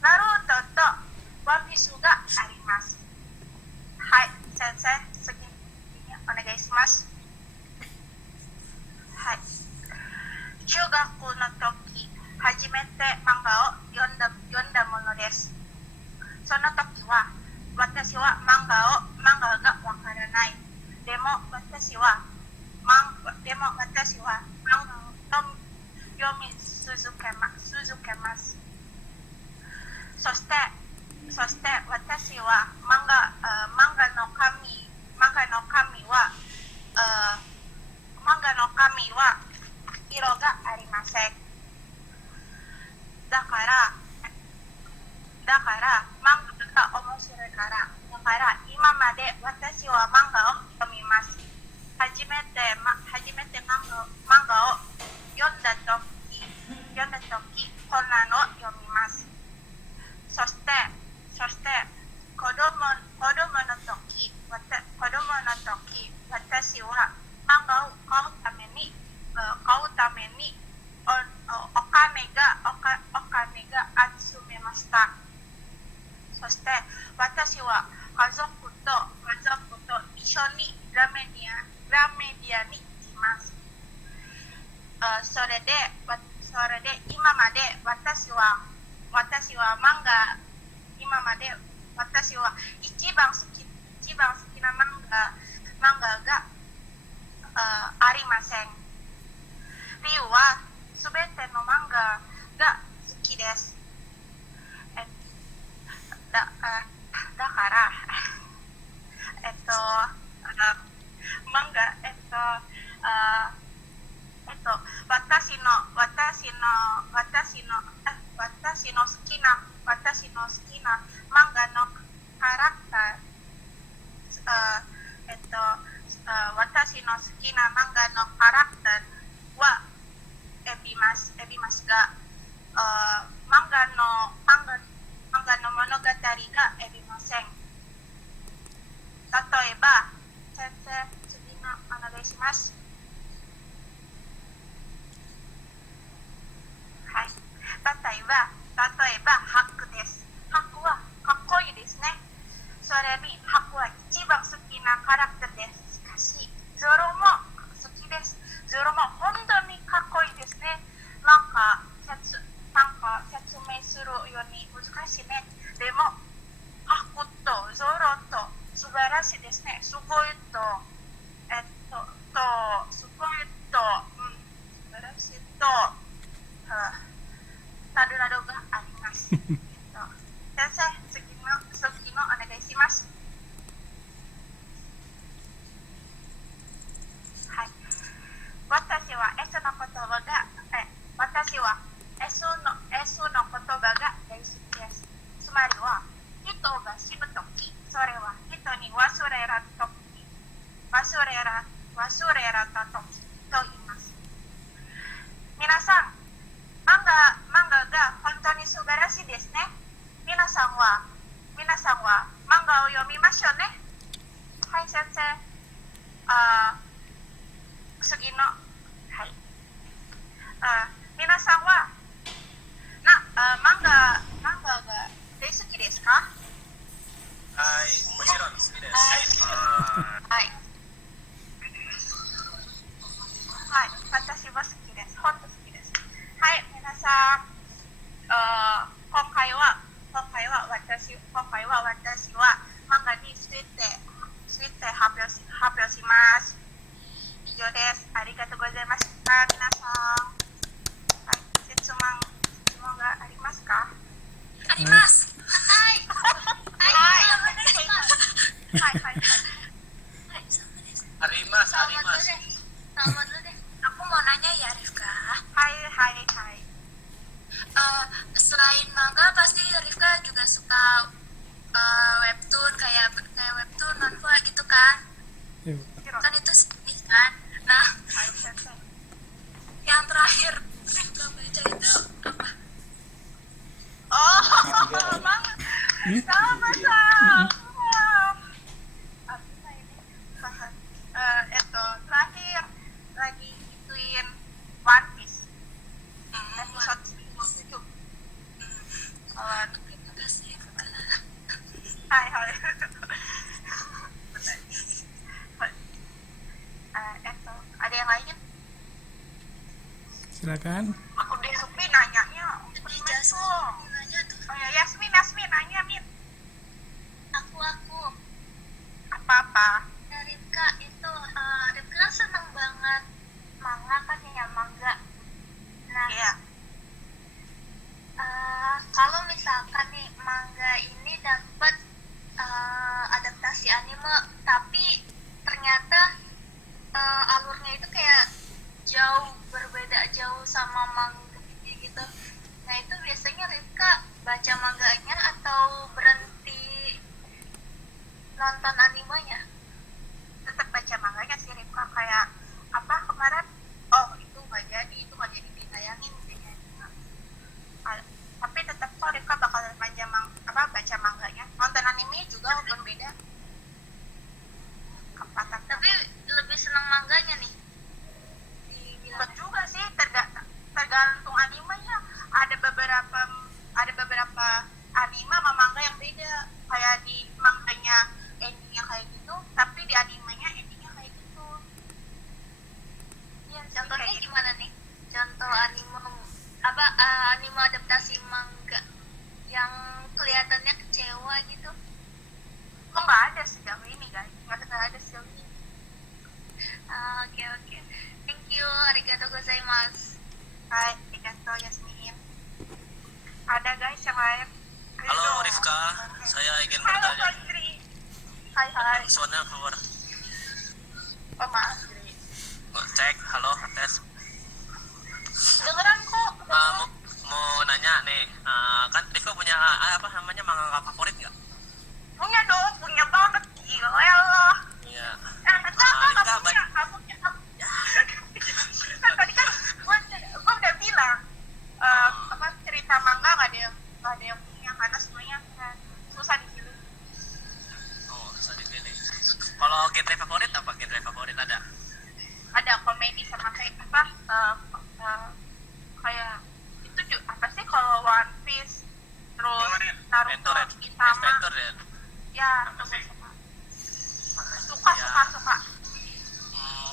ナルトとワンピースがあります。はい、先生、次にお願いします。はい、中学の時初めて漫画を読んだものです。その時は私は漫画がわからない。でも私は漫画を読み続けます。そして私は漫画の紙は色がありません。だから漫画が面白いから今まで私は漫画を読みます。初めて漫画を読んだ時コナンを読みます。そして子供の時私は漫画を買うためにお金が集めました。そして私は家族と一緒にラーメン屋に行きます。それで今まで私は漫画一番好きな漫画がありません。理由はすべての漫画が好きです。だから漫画 watashi no sukina manga no karakter, watashi no sukina manga no karakter wa ebimasu ga, manga no monogatari ga ebimasen. Tatoeba, sensei, tsugi no onegai shimasu. はい。例えば、白です。白はかっこいいですね。それに、白は一番好きなキャラクターです。しかし、ゾロも好きです。ゾロも本当にかっこいいですね。なんか説明するように難しいね。でも、白とゾロと素晴らしいですね。すごいと、すごいと、素晴らしいと、などなどがあります。先生、次のお願いします。はい。私は S の言葉が大好きです。つまりは、人が死ぬとき、それは人に忘れられたときと言います。皆さん、漫画が本当に素晴らしいですね。皆さんは漫画を読みましょうね。はい、先生。次の、はい。皆さんは漫画が大好きですか？はい、もちろん好きです。はい。はい、私も好きです。本当好きです。はい、皆さん、今回は私は漫画について発表します。以上です。ありがとうございました。皆さん、はい、質問がありますか？あります。はい。はい。はい、samaです。あります。 Sama dulu deh. Aku mau nanya ya, Rifka. はい。Selain manga, pasti Rifka juga suka webtoon, kayak webtoon, manhwa gitu kan? Kan itu sedih kan? Nah, yang terakhir Rifka baca itu apa? Oh, sama-sama. Terakhir lagi ituin One Piece episode 7. Terima kasih, Rifka. Hai. Ada yang lain? Silakan. Aku deh Supi nanyanya. Di Jasmine nanya tuh. Oh ya, Yasmin nanya, Min. Aku Apa-apa? Rifka itu Rifka seneng banget manga kan ya, manga. Nah, Iya. kalau misalkan nih manga ini dapat adaptasi anime, tapi ternyata alurnya itu kayak berbeda jauh sama manga gitu. Nah, itu biasanya Rifka baca manganya atau berhenti nonton animenya? Tetap baca manganya sih Rifka, kayak apa kemarin, itu nggak jadi ditayangin kayaknya. Tapi tetap kok Rifka bakal baca manganya. Nonton anime juga walaupun beda. Tapi lebih senang manganya nih. Dibilang juga sih, tergantung animenya. Ada beberapa anime sama manga yang beda. Kayak di manganya endingnya kayak gitu, tapi di animenya endingnya kayak gitu. Iya, Contohnya kayak gitu. gimana nih? Contoh anime adaptasi manga yang kelihatannya kecewa gitu. Kok nggak ada sejauh ini, guys? Nggak ada sejauh ini. Oke. Thank you, arigatou gozaimasu. Hai, arigatou Yasmin. Ada guys yang lain? Halo Rifka, saya ingin Halo bertanya. Fajri. Hai. Suaranya keluar. Oh maaf, Fajri. Cek, halo, tes. nih, kan Rifka punya apa namanya manga favorit nggak? Punya dong, punya banget. Gila loh. Iya. Rifka Rifka nggak punya, nggak punya. Kan tadi kan gua udah bilang apa cerita manga nggak ada yang punya karena semuanya susah dipilih. Oh, bisa dipilih. Kalau genre favorit apa? Genre favorit ada? Ada komedi sama kayak apa kayak itu juga apa sih kalau One Piece terus Naruto Gintama Adventure ya. ya suka suka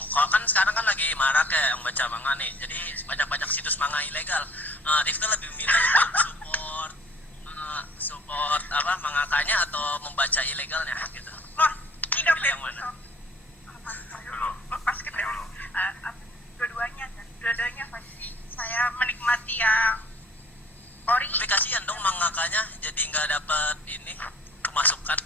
Kalau kan sekarang kan lagi marak ya yang baca manga nih, jadi banyak situs manga ilegal. Rifka lebih milih untuk support apa mangakanya atau membaca ilegalnya gitu? wah tidak Pilih yang mana? pas kita dua-duanya pasti saya menikmati yang ori. Tapi kasihan dong mangakanya jadi nggak dapat ini pemasukan. Kan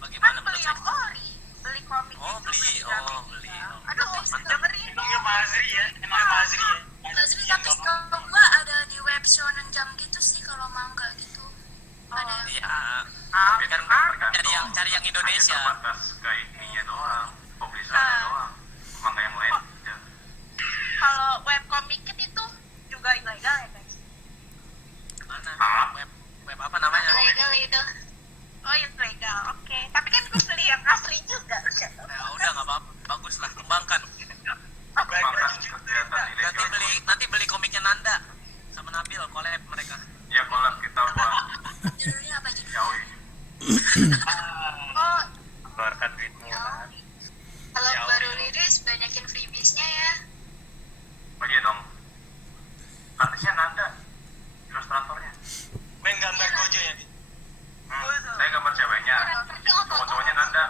Bagaimana beli menurut yang saya? ori, beli komik Oh, itu, beli. Gramedia. Oh. Aduh, Mantap. dengerin dong. Emangnya Mazri ya? Emangnya Mazri ya? Lazri tapi kalau gua ada di web shonen jump gitu sih kalau manga gitu. Ada yang Iya. Tapi kan cari yang Indonesia. Terbatas ke ininya doang, publishernya doang, manga yang lain ya. Kalau web komik itu juga ilegal ya guys. Mana? Hah? Web apa namanya? ilegal itu. Oh ilegal, oke. Tapi kan gue beli yang asli juga. Ya udah nggak apa-apa, bagus lah kembangkan. Bahkan kegiatan ilegal. Nanti beli komiknya Nanda sama Nabil collab mereka. Ya kalau kita buat Judulnya apa judulnya? yaoi. Oh, Keluarkan duitmu. Kalau baru rilis banyakin freebies-nya ya. Oh iya dong. Artisnya Nanda, ilustratornya. Main gambar Gojo ya? Bi? Saya gambar ceweknya, cowok-cowoknya Nanda.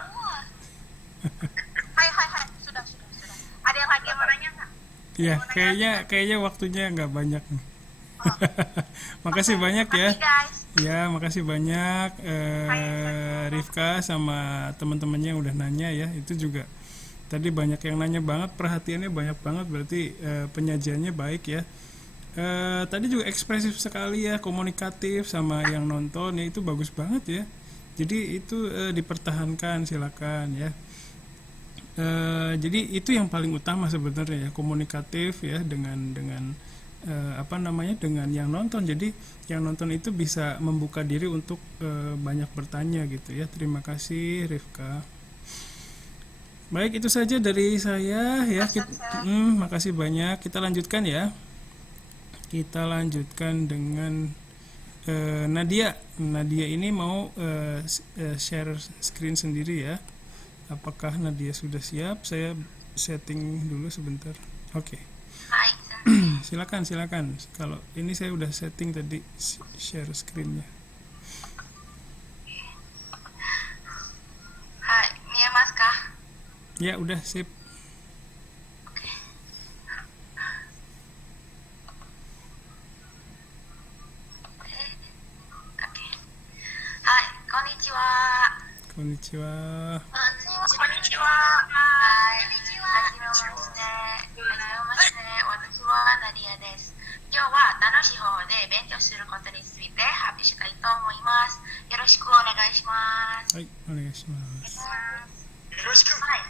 hai. Sudah. Ada yang lagi yang mau nanya nggak? Iya, kayaknya waktunya nggak banyak nih. Makasih banyak ya. Makasih guys. Ya, makasih banyak Rifka sama teman-temannya yang udah nanya ya. Itu juga tadi banyak yang nanya banget, perhatiannya banyak banget, berarti penyajiannya baik ya. Tadi juga ekspresif sekali ya, komunikatif sama yang nonton ya, itu bagus banget ya. Jadi itu dipertahankan, silakan ya. Jadi itu yang paling utama sebenarnya ya, komunikatif ya dengan apa namanya, dengan yang nonton. Jadi yang nonton itu bisa membuka diri untuk banyak bertanya gitu ya. Terima kasih Rifka. Baik, itu saja dari saya ya. Makasih banyak. Kita lanjutkan ya. Kita lanjutkan dengan Nadia. Nadia ini mau share screen sendiri ya. Apakah Nadia sudah siap? Saya setting dulu sebentar. Oke. Hai. Silakan. Kalau ini saya udah setting tadi share screen-nya. Hai,見えますか? Ya, udah sip. Hai, こんにちは。こんにちは。はい、はじめまして。私はナディアです。今日は楽しい方法で勉強することについて発表したいと思います。よろしくお願いします。はい、お願いします。よろしく。はい、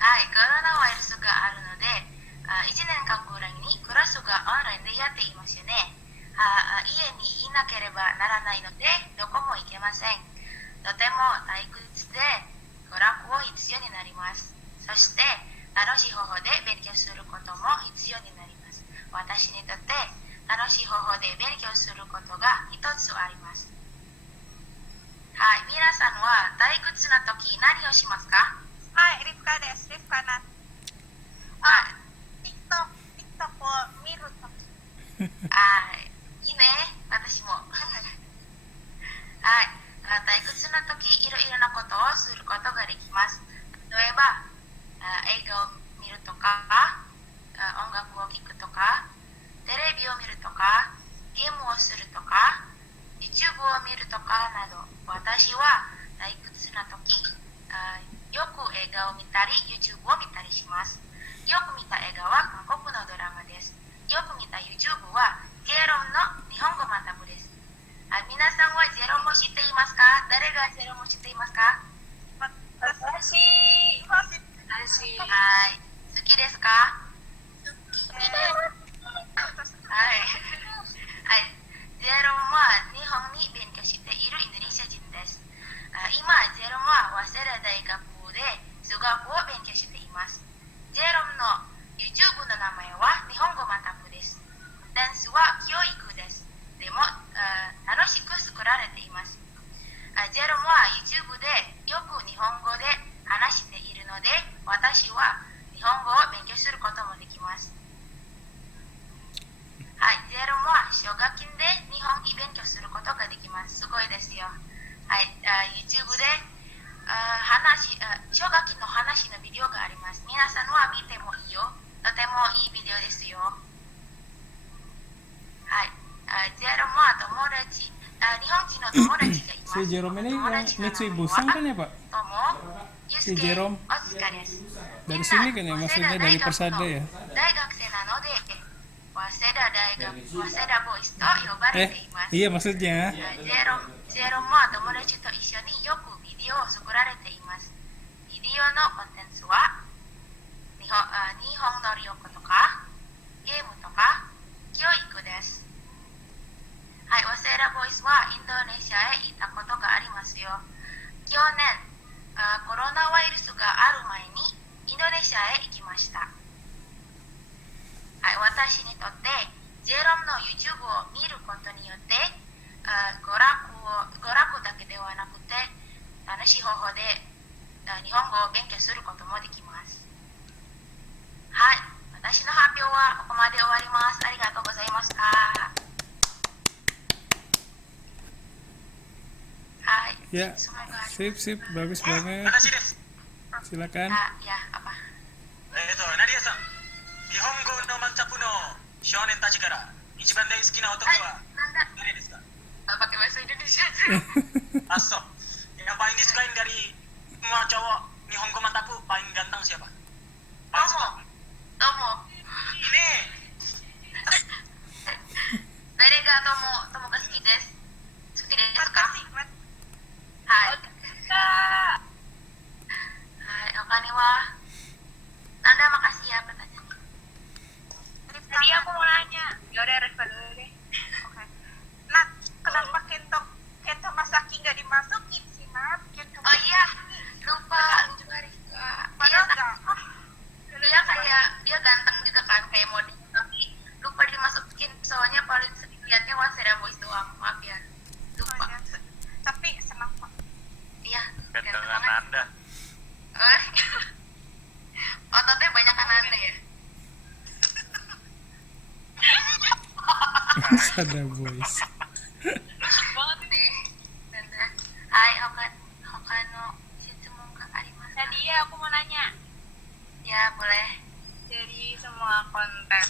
はい、コロナウイルスがあるので、1年間くらいにクラスがオンラインでやっていますよね。家にいなければならないので、どこも行けません。とても退屈で娯楽を必要になります。そして楽しい方法で勉強することも必要になります。私にとって楽しい方法で勉強することが一つあります。はい、皆さんは退屈な時何をしますか？はい、リフカです。リフカな。TikTok を見るとき。いいね、私も。はい、退屈な時いろいろなことをすることができます。例えば、映画を見るとか、音楽を聴くとか、テレビを見るとか、ゲームをするとか、YouTube を見るとかなど、私は退屈な時、よく映画を見たり YouTube を見たりします。よく見た映画は韓国のドラマです。よく見た YouTube はジェロムの日本語マタブです。皆さんはジェロムを知っていますか？誰がジェロムを知っていますか？私はい。好きですか？はい。はい。ジェロムは日本に勉強しているインドネシア人です。今、ジェロムは早稲田大学で数学を勉強しています。ジェロムの YouTube の名前は日本語マタブです。ダンスは教育です。でも、楽しく作られています。ジェロムは YouTube でよく日本語で話しているので、私は日本語を勉強することもできます。はい、ジェロムは奨学金で日本に勉強することができます。すごいですよ。はい、YouTube で奨学金の話のビデオがあります。皆さんは見てもいいよ。とてもいいビデオですよ。はい、ジェロムは友達、日本人の友達がいます。 Si Jerome ini 友 yang 達の名 Mitsui 前 Busang は kan ya Pak? とも、ユ Si スケ、 Jerome オツカです。 dari sini kan ya, maksudnya dari Persada ya? 大学生なので、早稲田大学、早稲田ボイスと呼ばれています。 Iya maksudnya. ジェロムは友達と一緒によくビデオを作られています。ビデオのコンテンツは日本の旅行とかゲームとか教育です。はい、早稲田ボイスはインドネシアへ行ったことがありますよ。去年、コロナウイルスがある前にインドネシアへ行きました。はい、私にとってジェロムの YouTube を見ることによって娯楽だけではなくて楽しい方法で日本語を勉強することもできます。はい、私の発表はここまで終わります。ありがとうございました。はい、 Ya, semoga sip, bagus banget. 私です。 Silakan. ya apa? ナディアさん、日本語のマンチャップの少年たちから一番大好きな男は誰ですか？ Pakai bahasa Indonesia. Aso, yang paling disukain dari semua cowok Nihongo Mantapu paling ganteng siapa? Tomo. Ini 誰が友が好きです。好きですか？はい。はい、他にはNanda makasih ya pertanyaannya. Tadi aku mau nanya. Yaudah, Reva dulu deh. Oke. Nah, kenapa Kento Masaki nggak dimasukin sih, Nat? Oh iya, lupa juga Rizka. Padahal nggak. Dia kayak dia ganteng juga kan, kayak model, tapi lupa dimasukin soalnya paling sering liatnya Waseda Boys doang. Maaf ya, lupa. Tapi senang kok. Iya, ganteng Gantengan banget. Anda. Ototnya banyak kan Anda ya? Persada Boys. Banget deh. Hai, Hokano Shitsumonga arimasu. Nadia, aku mau nanya. Ya, boleh. Dari semua konten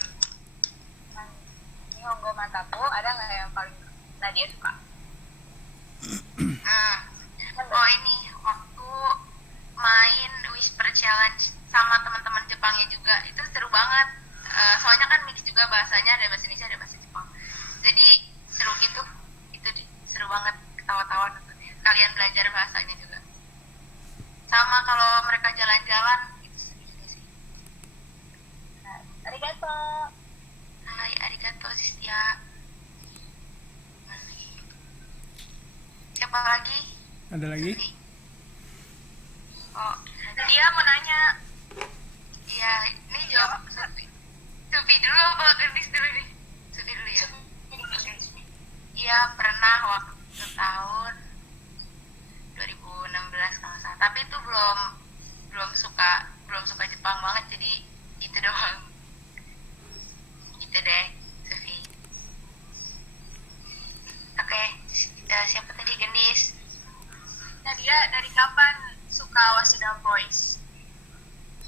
Nihongo Mantapu, ada nggak yang paling Nadia suka? Oh ini, waktu main Whisper Challenge sama teman-teman Jepangnya juga, itu seru banget. Soalnya kan mix juga bahasanya, ada bahasa Indonesia, ada bahasa Jepang. Jadi seru gitu, itu seru banget, ketawa-tawa nontonnya. Kalian belajar bahasanya juga. Sama kalau mereka jalan-jalan, itu seru juga sih. Arigato. Hai, arigato Sistia. Siapa lagi? Ada lagi? Sufi. Oh, Nadia mau nanya. iya, ini jawab Sufi. Sufi dulu apa Gendis dulu nih? Sufi dulu ya. Iya, pernah waktu tahun 2016 kalau nggak salah. Tapi itu belum suka Jepang banget, jadi itu doang. Gitu deh, Sufi. Oke, siapa tadi Gendis? Nadia, dari kapan suka Waseda Boys?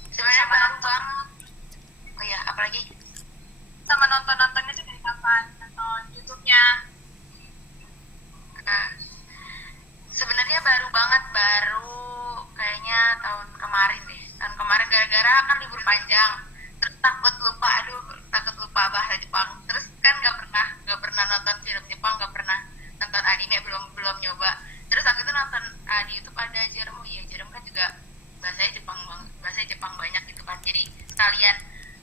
Sebenarnya baru banget. Oh ya, apalagi? Sama nontonnya tuh dari kapan? Nonton YouTube-nya? Nah, sebenarnya baru kayaknya tahun kemarin deh. Tahun kemarin gara-gara kan libur panjang. Terus takut lupa bahasa Jepang. Terus kan nggak pernah nonton film Jepang, nggak pernah nonton anime, belum nyoba. Terus aku itu nonton di YouTube ada Jerem. Ya Jerem kan juga bahasa Jepang banyak gitu kan. Jadi sekalian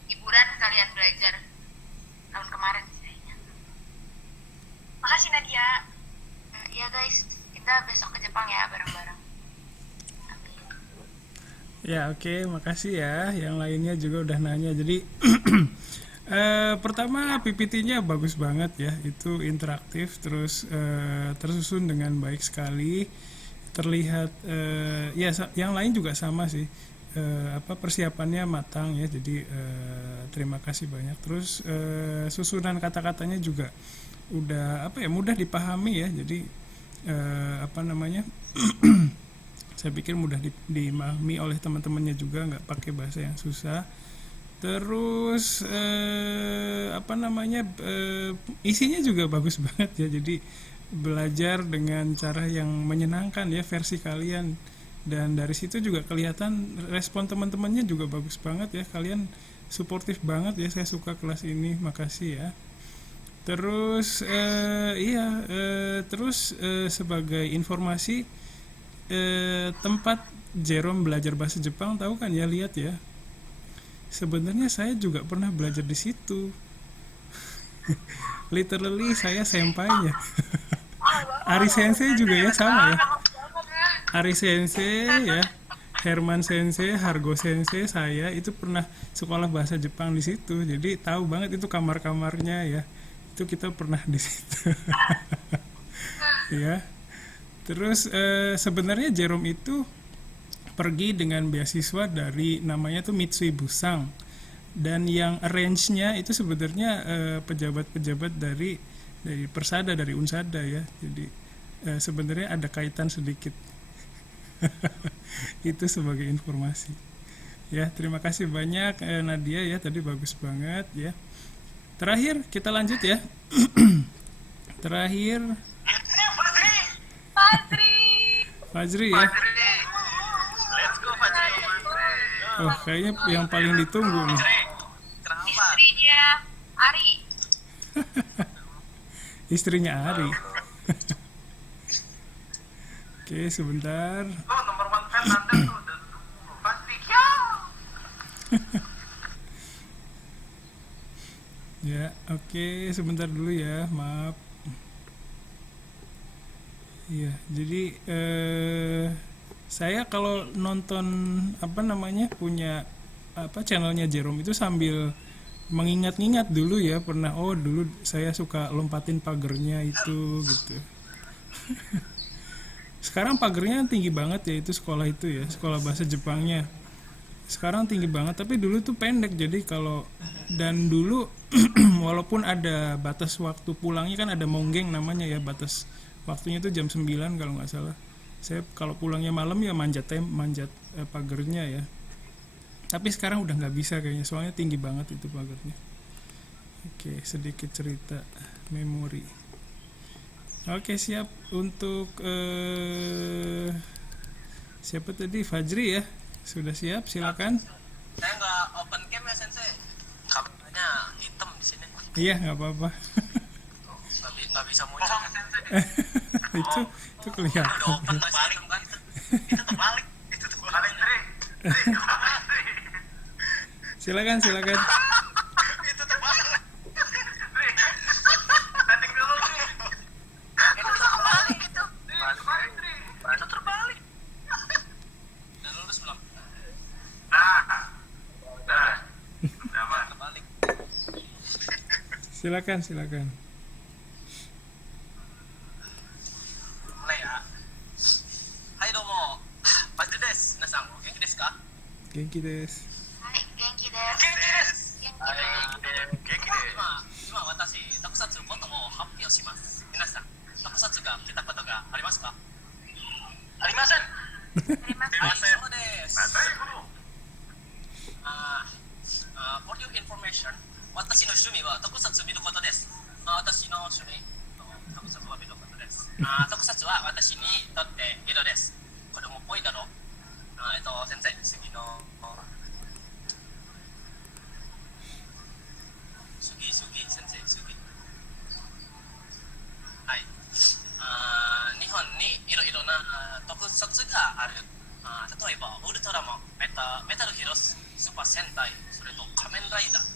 hiburan, sekalian belajar tahun kemarin sih kayaknya. Makasih Nadia. Iya guys, kita besok ke Jepang ya bareng-bareng. Ya oke, makasih ya. Yang lainnya juga udah nanya. Jadi pertama PPT-nya bagus banget ya. Itu interaktif, terus tersusun dengan baik sekali. Terlihat ya yang lain juga sama sih. Persiapannya matang ya. Jadi terima kasih banyak. Terus susunan kata-katanya juga udah mudah dipahami ya. Jadi saya pikir mudah dimahami oleh teman-temannya juga, nggak pakai bahasa yang susah. Terus isinya juga bagus banget ya. Jadi belajar dengan cara yang menyenangkan ya, versi kalian. Dan dari situ juga kelihatan respon teman-temannya juga bagus banget ya. Kalian suportif banget ya. Saya suka kelas ini, makasih ya. Terus sebagai informasi, tempat Jerome belajar bahasa Jepang tahu kan ya, lihat ya. Sebenarnya saya juga pernah belajar di situ. Literally saya sempainya. Ari Sensei juga ya sama ya. Ari Sensei ya, Herman Sensei, Hargo Sensei, saya itu pernah sekolah bahasa Jepang di situ. Jadi tahu banget itu kamar-kamarnya ya. Itu kita pernah di situ. Ya. Terus sebenarnya Jerome itu pergi dengan beasiswa dari namanya tuh Mitsui Busang, dan yang arrange-nya itu sebenarnya pejabat-pejabat dari Persada, dari Unsada ya. Jadi sebenarnya ada kaitan sedikit. Itu sebagai informasi. Ya, terima kasih banyak Nadia ya, tadi bagus banget ya. Terakhir kita lanjut ya. Terakhir Fajri ya. Let's go Fajri. Oh, kayaknya yang paling ditunggu nih. Istrinya Ari. Istrinya Ari. Oke, sebentar. Oh, nomor 1 fan Anda tuh udah Fajri. Ya, oke, sebentar dulu ya, maaf. Iya, jadi saya kalau nonton punya channelnya Jerome itu sambil mengingat-ingat dulu ya, pernah dulu saya suka lompatin pagernya itu gitu. Sekarang pagernya tinggi banget ya, itu sekolah itu ya, sekolah bahasa Jepangnya. Sekarang tinggi banget, tapi dulu tuh pendek. Jadi dan dulu walaupun ada batas waktu pulangnya, kan ada monggeng namanya ya, batas waktunya itu jam 9 kalau nggak salah. Saya kalau pulangnya malam ya manjat pagernya ya. Tapi sekarang udah nggak bisa kayaknya, soalnya tinggi banget itu pagernya. Oke, sedikit cerita memori. Oke, siap untuk siapa tadi? Fajri ya, sudah siap, silakan. Saya nggak open cam ya Sensei, kameranya hitam di sini. Iya, nggak apa-apa. Nggak bisa muncul. itu kelihatan. Udah open balik kan? Itu terbalik. Tri. Silakan. Itu terbalik. Setting dulu Tri. Itu terbalik itu. Itu terbalik. Udah lulus belum? Nah. Udah Terbalik. Silakan. Mulai ya. Hai domo. Fajri desu. Nasan, genki desu ka? Genki desu. Hai, genki desu. Genki desu. 今私特撮ことを発表します。皆さん、特撮が来たことがありますか？ありません。はい、そうです。For your information、私の趣味は特撮見ることです。私の趣味、特撮は見ることです。特撮は私にとって色です。子供っぽいだろ。先生、次杉先生、杉。はい。日本にいろいろな特撮がある。例えば、ウルトラマン、メタルヒロス、スーパー戦隊、それと仮面ライダー。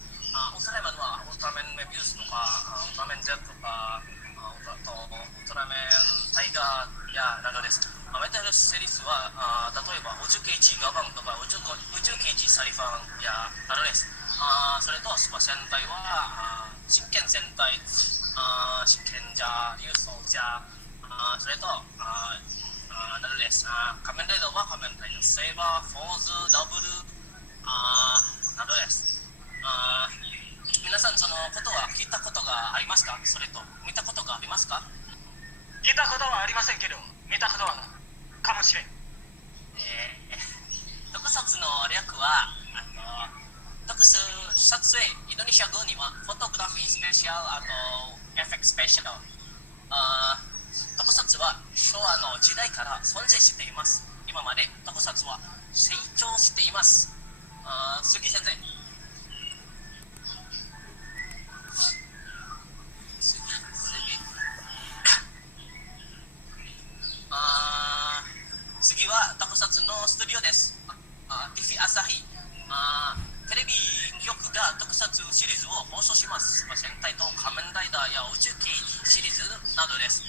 ウルトラマンはウルトラマンメビウスとか、ウルトラマン Z とか、ウルトラマンタイガーやなどです。メタルセリスは例えば宇宙刑事ガバンとか宇宙刑事サリファンやなどです。それとスーパー戦隊は真剣戦隊、真剣者、竜奏者、それとなどです。仮面ライダーは仮面ライダー、セーバー、フォーズ、ダブルなどです。皆さんそのことは聞いたことがありますか？それと見たことがありますか？聞いたことはありませんけど、見たことはかもしれん。特撮の略は特殊撮影、インドネシア語にはフォトグラフィースペシャル、あとエフェクトスペシャル。特撮は昭和の時代から存在しています。今まで特撮は成長しています。杉先生。次は特撮のスタジオです。TV 朝日。テレビ局が特撮シリーズを放送します。戦隊と仮面ライダーや宇宙刑事シリーズなどです。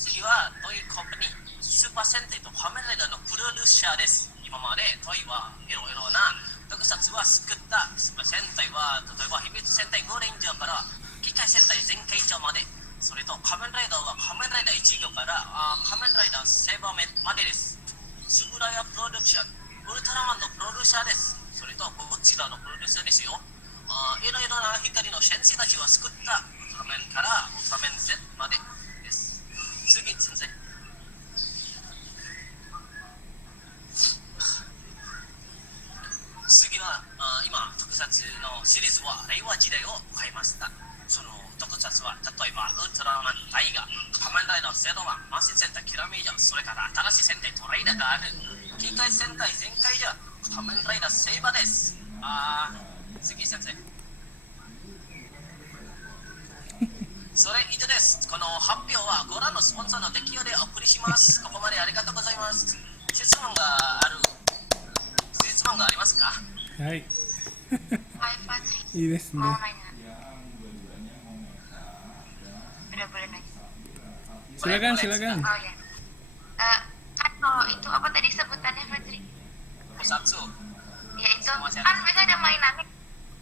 次はトイコンパニー、スーパー戦隊と仮面ライダーのプロデューサーです。今までトイはいろいろな特撮は作った。スーパー戦隊は例えば秘密戦隊ゴーレンジャーから機械戦隊全開長まで。それと仮面ライダーは仮面ライダー1号から仮面ライダーセーバーメまでです。スグラヤプロダクション、ウルトラマンのプロデューサーです。それとゴジラのプロデューサーですよ。いろいろな光の先生たちは作ったウルトラマンからウルトラマン Z までです。次先生。次は今特撮のシリーズは令和時代を迎えました。その特撮は例えばウルトラマンタイガー、仮面ライダーセドマン、マシン戦隊キラメイジャー、それから新しい戦隊トライダーがある。機械戦隊全開じゃ仮面ライダーセイバーです。次先生。それ以上です。この発表はご覧のスポンサーの適用でお送りします。ここまでありがとうございます。質問がありますか？はい。はい、パチ。いいですね。 Mau nanya. Udah boleh nanya. Silakan. Oh ya. Kan kalau itu apa tadi sebutannya Fajri? Pusatsu. Ya itu kan mereka ada mainannya.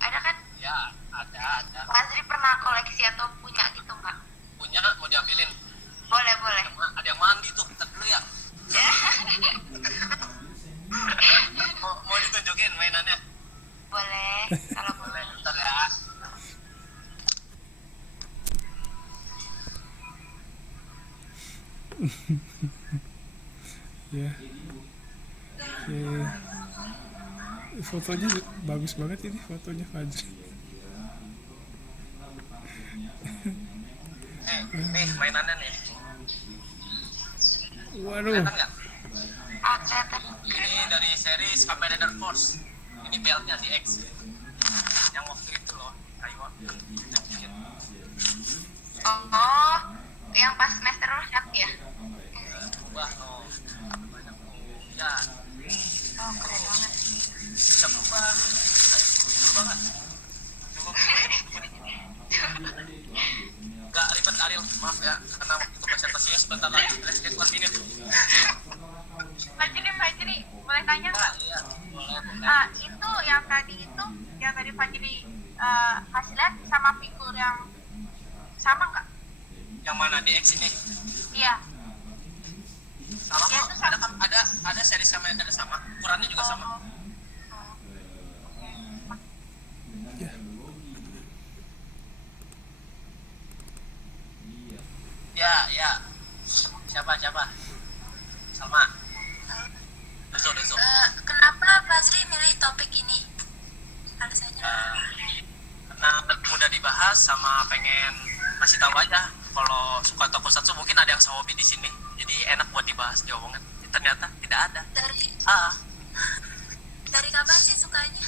Ada kan? Ya, ada. Fajri pernah koleksi atau punya gitu nggak? Punya, mau diambilin? Boleh. Ada yang mandi tuh, bentar dulu ya. Mau ditunjukin mainannya? Boleh, kalau boleh. Bentar ya. Ya. Oke. Fotonya bagus banget ini fotonya Fajri. Nih mainannya nih. Waduh. Kelihatan nggak? Kelihatan. Ini dari series Kamen Rider Force. Ini beltnya di X. Yang waktu itu loh, Kaiwa. Oh, yang pas semester rusak ya? Wah, no. Banyak ya. Oh, keren banget. Bisa berubah. Seru banget. Coba Gak ribet Ariel, maaf ya, karena waktu presentasinya sebentar lagi, let's get 1 minute. Fajri, boleh tanya? Iya, boleh. Itu yang tadi Fajri kasih lihat sama figur yang sama nggak? Yang mana di X ini? Iya. Sama Ya, kok, itu sama. ada seri sama yang ada sama, ukurannya juga sama. Ya. Siapa? Salma. Dezo. Kenapa Fajri milih topik ini? Alasannya? Karena mudah dibahas sama pengen masih tahu aja. Kalau suka tokusatsu mungkin ada yang hobi di sini, jadi enak buat dibahas diomongin. Ternyata tidak ada. Dari kapan sih sukanya?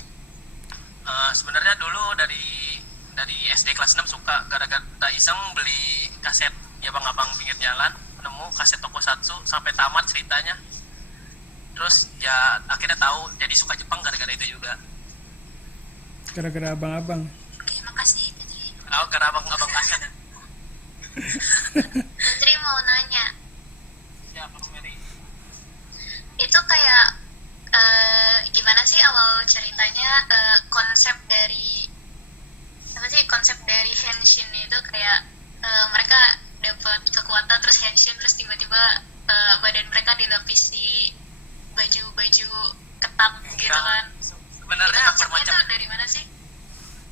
Sebenarnya dulu dari dari SD kelas 6 suka gara-gara iseng beli kaset ya abang-abang pinggir jalan, nemu kaset Tokusatsu sampai tamat ceritanya. Terus ya akhirnya tahu jadi suka Jepang gara-gara itu juga. Gara-gara abang-abang. Oke, makasih Putri. Oh, gara abang-abang kaset. Putri mau nanya, Siapa Mary? itu kayak gimana sih awal ceritanya, konsep dari Henshin itu kayak mereka dapat kekuatan terus Henshin terus tiba-tiba badan mereka dilapisi baju ketat gitu kan. Sebenarnya Itu konsepnya tuh dari mana sih?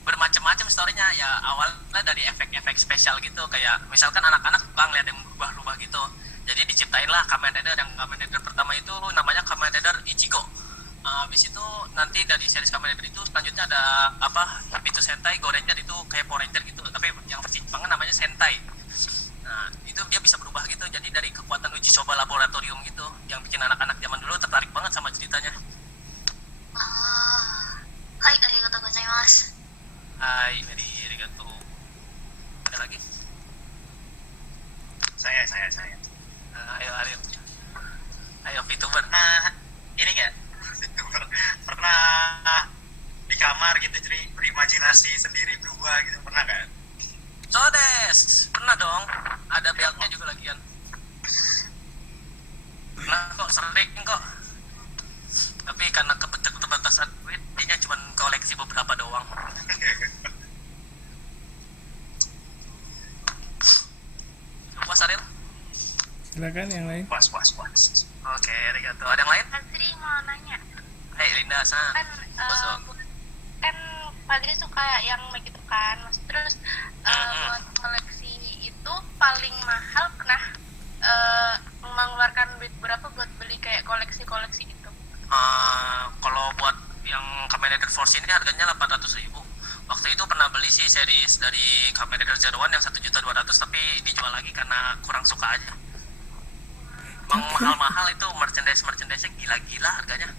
bermacam-macam storynya ya. Awalnya dari efek-efek spesial gitu, kayak misalkan anak-anak suka ngeliat yang berubah-ubah gitu, jadi diciptain lah Kamen Rider. Yang Kamen Rider pertama itu namanya Kamen Rider Ichigo. Habis itu nanti dari series Kamen Rider itu selanjutnya ada apa, Hibito Sentai, Go Ranger, itu kayak Power Ranger gitu, tapi yang versi Jepang namanya Sentai. Nah itu dia bisa berubah gitu, jadi dari kekuatan uji coba laboratorium gitu yang bikin anak-anak zaman dulu tertarik banget sama ceritanya. Hai, arigatou gozaimasu. Hai, Mary, arigato. Ada lagi? Saya. Ayo, ayo VTuber. Ini nggak? Pernah di kamar gitu jadi berimajinasi sendiri berubah gitu, pernah kan? Sodes, pernah dong. Ada beltnya juga lagian. Pernah kok, sering kok. Tapi karena keterbatasan duit, dia cuma koleksi beberapa doang. Puas Ariel? Silakan yang lain. Puas. Oke, arigato. Ada yang lain? Putri mau nanya, Hai, Linda, sana. kan kan Padri suka yang begitu kan, terus buat koleksi itu paling mahal pernah mengeluarkan duit berapa buat beli kayak koleksi itu? Kalau buat yang Kamen Rider Force ini harganya 800.000. Waktu itu pernah beli sih series dari Kamen Rider Zero One yang 1.200.000, tapi dijual lagi karena kurang suka aja. Mahal-mahal itu merchandise-nya gila-gila harganya.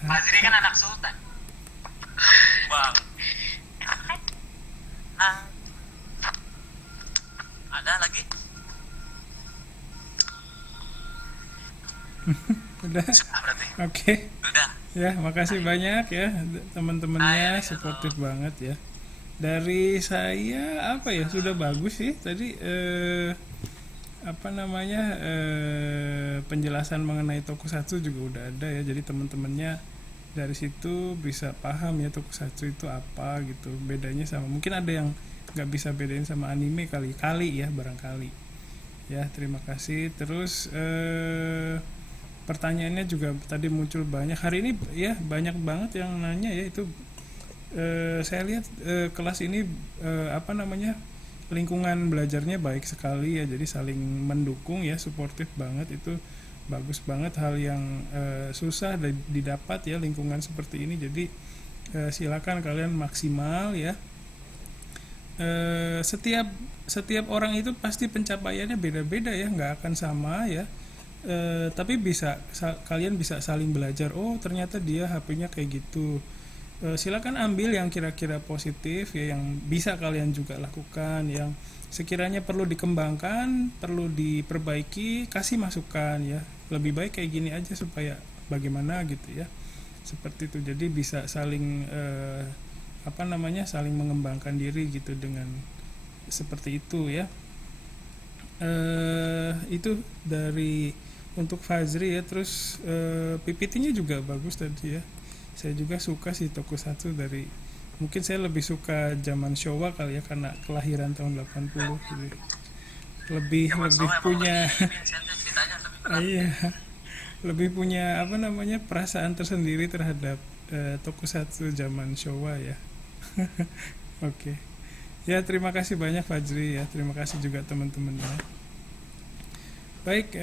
Fazri kan anak sultan. Bang. Ada lagi? Udah. Sudah berarti. Oke. Udah. Ya, makasih banyak ya teman-temannya, Ayo. suportif banget ya. Dari saya apa ya, sudah bagus sih tadi penjelasan mengenai Tokusatsu juga udah ada ya. Jadi teman-temannya dari situ bisa paham ya Tokusatsu itu apa gitu. Bedanya sama, mungkin ada yang nggak bisa bedain sama anime kali ya, barangkali. Ya, terima kasih. Terus pertanyaannya juga tadi muncul banyak hari ini ya, banyak banget yang nanya ya. Itu saya lihat kelas ini lingkungan belajarnya baik sekali ya, jadi saling mendukung ya, suportif banget. Itu bagus banget, hal yang susah didapat ya lingkungan seperti ini. Jadi silakan kalian maksimal ya. Setiap orang itu pasti pencapaiannya beda-beda ya, nggak akan sama ya. Tapi kalian bisa saling belajar. Oh, ternyata dia HP-nya kayak gitu. Silakan ambil yang kira-kira positif ya, yang bisa kalian juga lakukan, yang sekiranya perlu dikembangkan, perlu diperbaiki, kasih masukan ya. Lebih baik kayak gini aja supaya bagaimana gitu ya. Seperti itu. Jadi bisa saling saling mengembangkan diri gitu dengan seperti itu ya. Itu dari untuk Fazri ya. Terus PPT-nya juga bagus tadi ya. Saya juga suka sih Tokusatsu, dari mungkin saya lebih suka zaman Showa kali ya, karena kelahiran tahun 80 gitu. Lebih punya iya, lebih punya perasaan tersendiri terhadap Tokusatsu zaman Showa ya. Oke. Ya, terima kasih banyak Fajri ya. Terima kasih juga teman-temannya. Baik,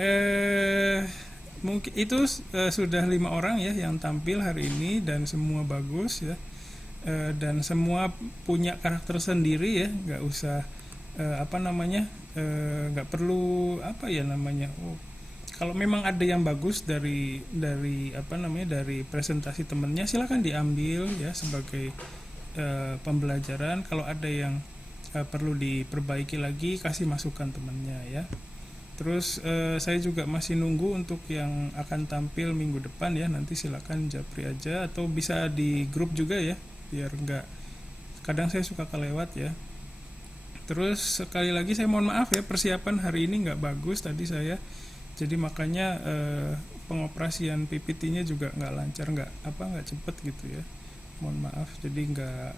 mungkin itu sudah 5 orang ya yang tampil hari ini, dan semua bagus ya, dan semua punya karakter sendiri ya. Nggak usah nggak perlu kalau memang ada yang bagus dari presentasi temennya, silakan diambil ya sebagai pembelajaran. Kalau ada yang perlu diperbaiki lagi, kasih masukan temannya ya. Terus saya juga masih nunggu untuk yang akan tampil minggu depan ya. Nanti silakan japri aja atau bisa di grup juga ya, biar enggak, kadang saya suka kelewat ya. Terus sekali lagi saya mohon maaf ya, persiapan hari ini nggak bagus tadi saya, jadi makanya pengoperasian PPT-nya juga nggak lancar, nggak cepet gitu ya. Mohon maaf, jadi nggak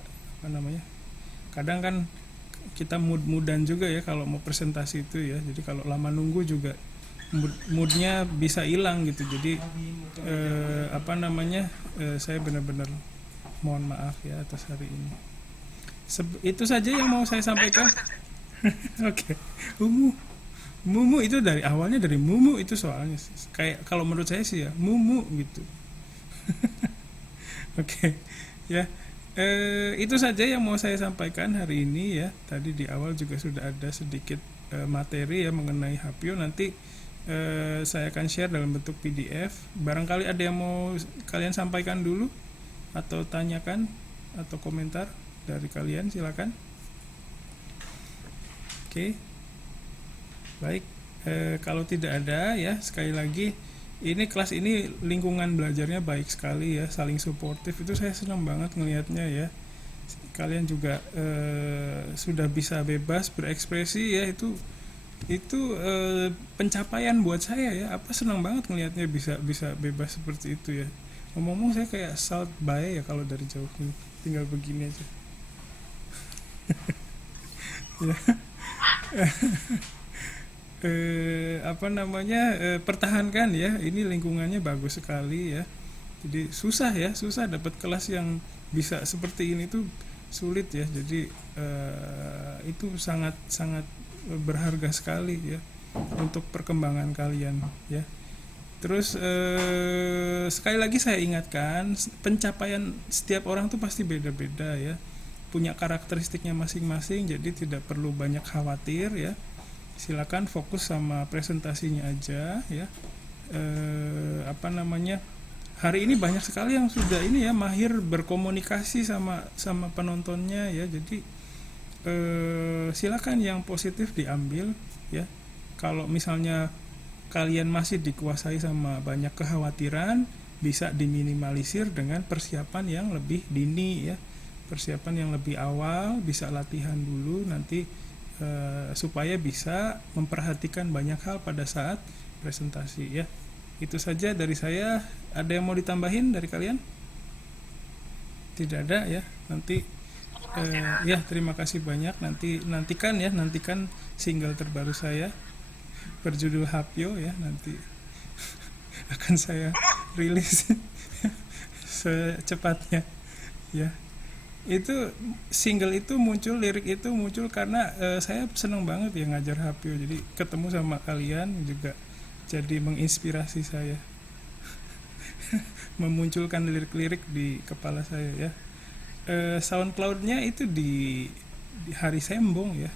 kadang kan kita mood-moodan juga ya kalau mau presentasi itu ya. Jadi kalau lama nunggu juga moodnya bisa hilang gitu. Jadi saya benar-benar mohon maaf ya atas hari ini. Itu saja yang mau saya sampaikan. Oke. Mumu itu dari awalnya dari mumu itu soalnya kayak kalau menurut saya sih ya mumu gitu. Oke. Ya. Itu saja yang mau saya sampaikan hari ini ya. Tadi di awal juga sudah ada sedikit materi ya mengenai Hapyo. Nanti saya akan share dalam bentuk PDF. Barangkali ada yang mau kalian sampaikan dulu atau tanyakan atau komentar dari kalian, silakan. Oke. Baik. Kalau tidak ada ya, sekali lagi ini kelas ini lingkungan belajarnya baik sekali ya, saling suportif, itu saya senang banget ngelihatnya ya. Kalian juga sudah bisa bebas berekspresi ya, itu pencapaian buat saya ya. Senang banget ngelihatnya bisa bebas seperti itu ya. Ngomong-ngomong saya kayak salt bae ya kalau dari jauh nih, tinggal begini aja. Ya. Pertahankan ya, ini lingkungannya bagus sekali ya. Jadi susah dapat kelas yang bisa seperti ini tuh sulit ya. Jadi itu sangat berharga sekali ya untuk perkembangan kalian ya. Terus sekali lagi saya ingatkan, pencapaian setiap orang tuh pasti beda-beda ya, punya karakteristiknya masing-masing, jadi tidak perlu banyak khawatir ya. Silakan fokus sama presentasinya aja ya. Hari ini banyak sekali yang sudah ini ya, mahir berkomunikasi sama penontonnya ya. Jadi silakan yang positif diambil ya. Kalau misalnya kalian masih dikuasai sama banyak kekhawatiran, bisa diminimalisir dengan persiapan yang lebih dini ya, persiapan yang lebih awal, bisa latihan dulu nanti supaya bisa memperhatikan banyak hal pada saat presentasi ya. Itu saja dari saya. Ada yang mau ditambahin dari kalian? Tidak ada ya. Nanti ya terima kasih banyak. Nantikan single terbaru saya berjudul Hapyo ya, nanti akan saya rilis secepatnya ya. Itu single itu muncul, lirik itu muncul karena saya senang banget ya ngajar Hapyo. Jadi ketemu sama kalian juga jadi menginspirasi saya. Memunculkan lirik-lirik di kepala saya ya. SoundCloud-nya itu di Hari Sembong ya.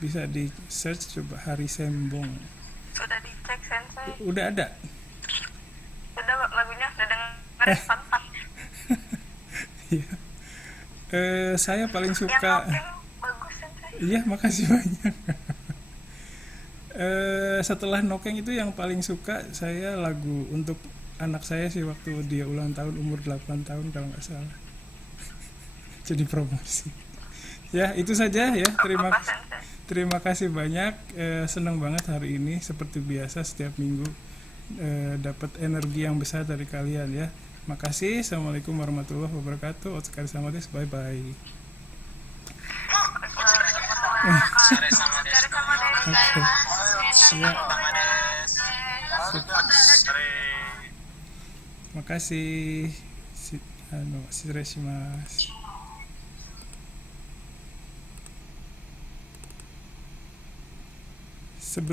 Bisa di search coba Hari Sembong. Sudah dicek sensei. Udah ada. Udah lagunya udah dengerin fun. Iya. Saya paling suka. Bagus sensei. Iya, makasih banyak. Setelah Nokeng itu yang paling suka saya lagu untuk anak saya sih, waktu dia ulang tahun umur 8 tahun kalau nggak salah. Jadi promosi. Ya, itu saja ya. Terima kasih banyak. Senang banget hari ini seperti biasa setiap minggu dapat energi yang besar dari kalian ya. Makasih. Assalamualaikum warahmatullahi wabarakatuh. Otsukare sama desu. Bye bye. Makasih. Shirei shimasu.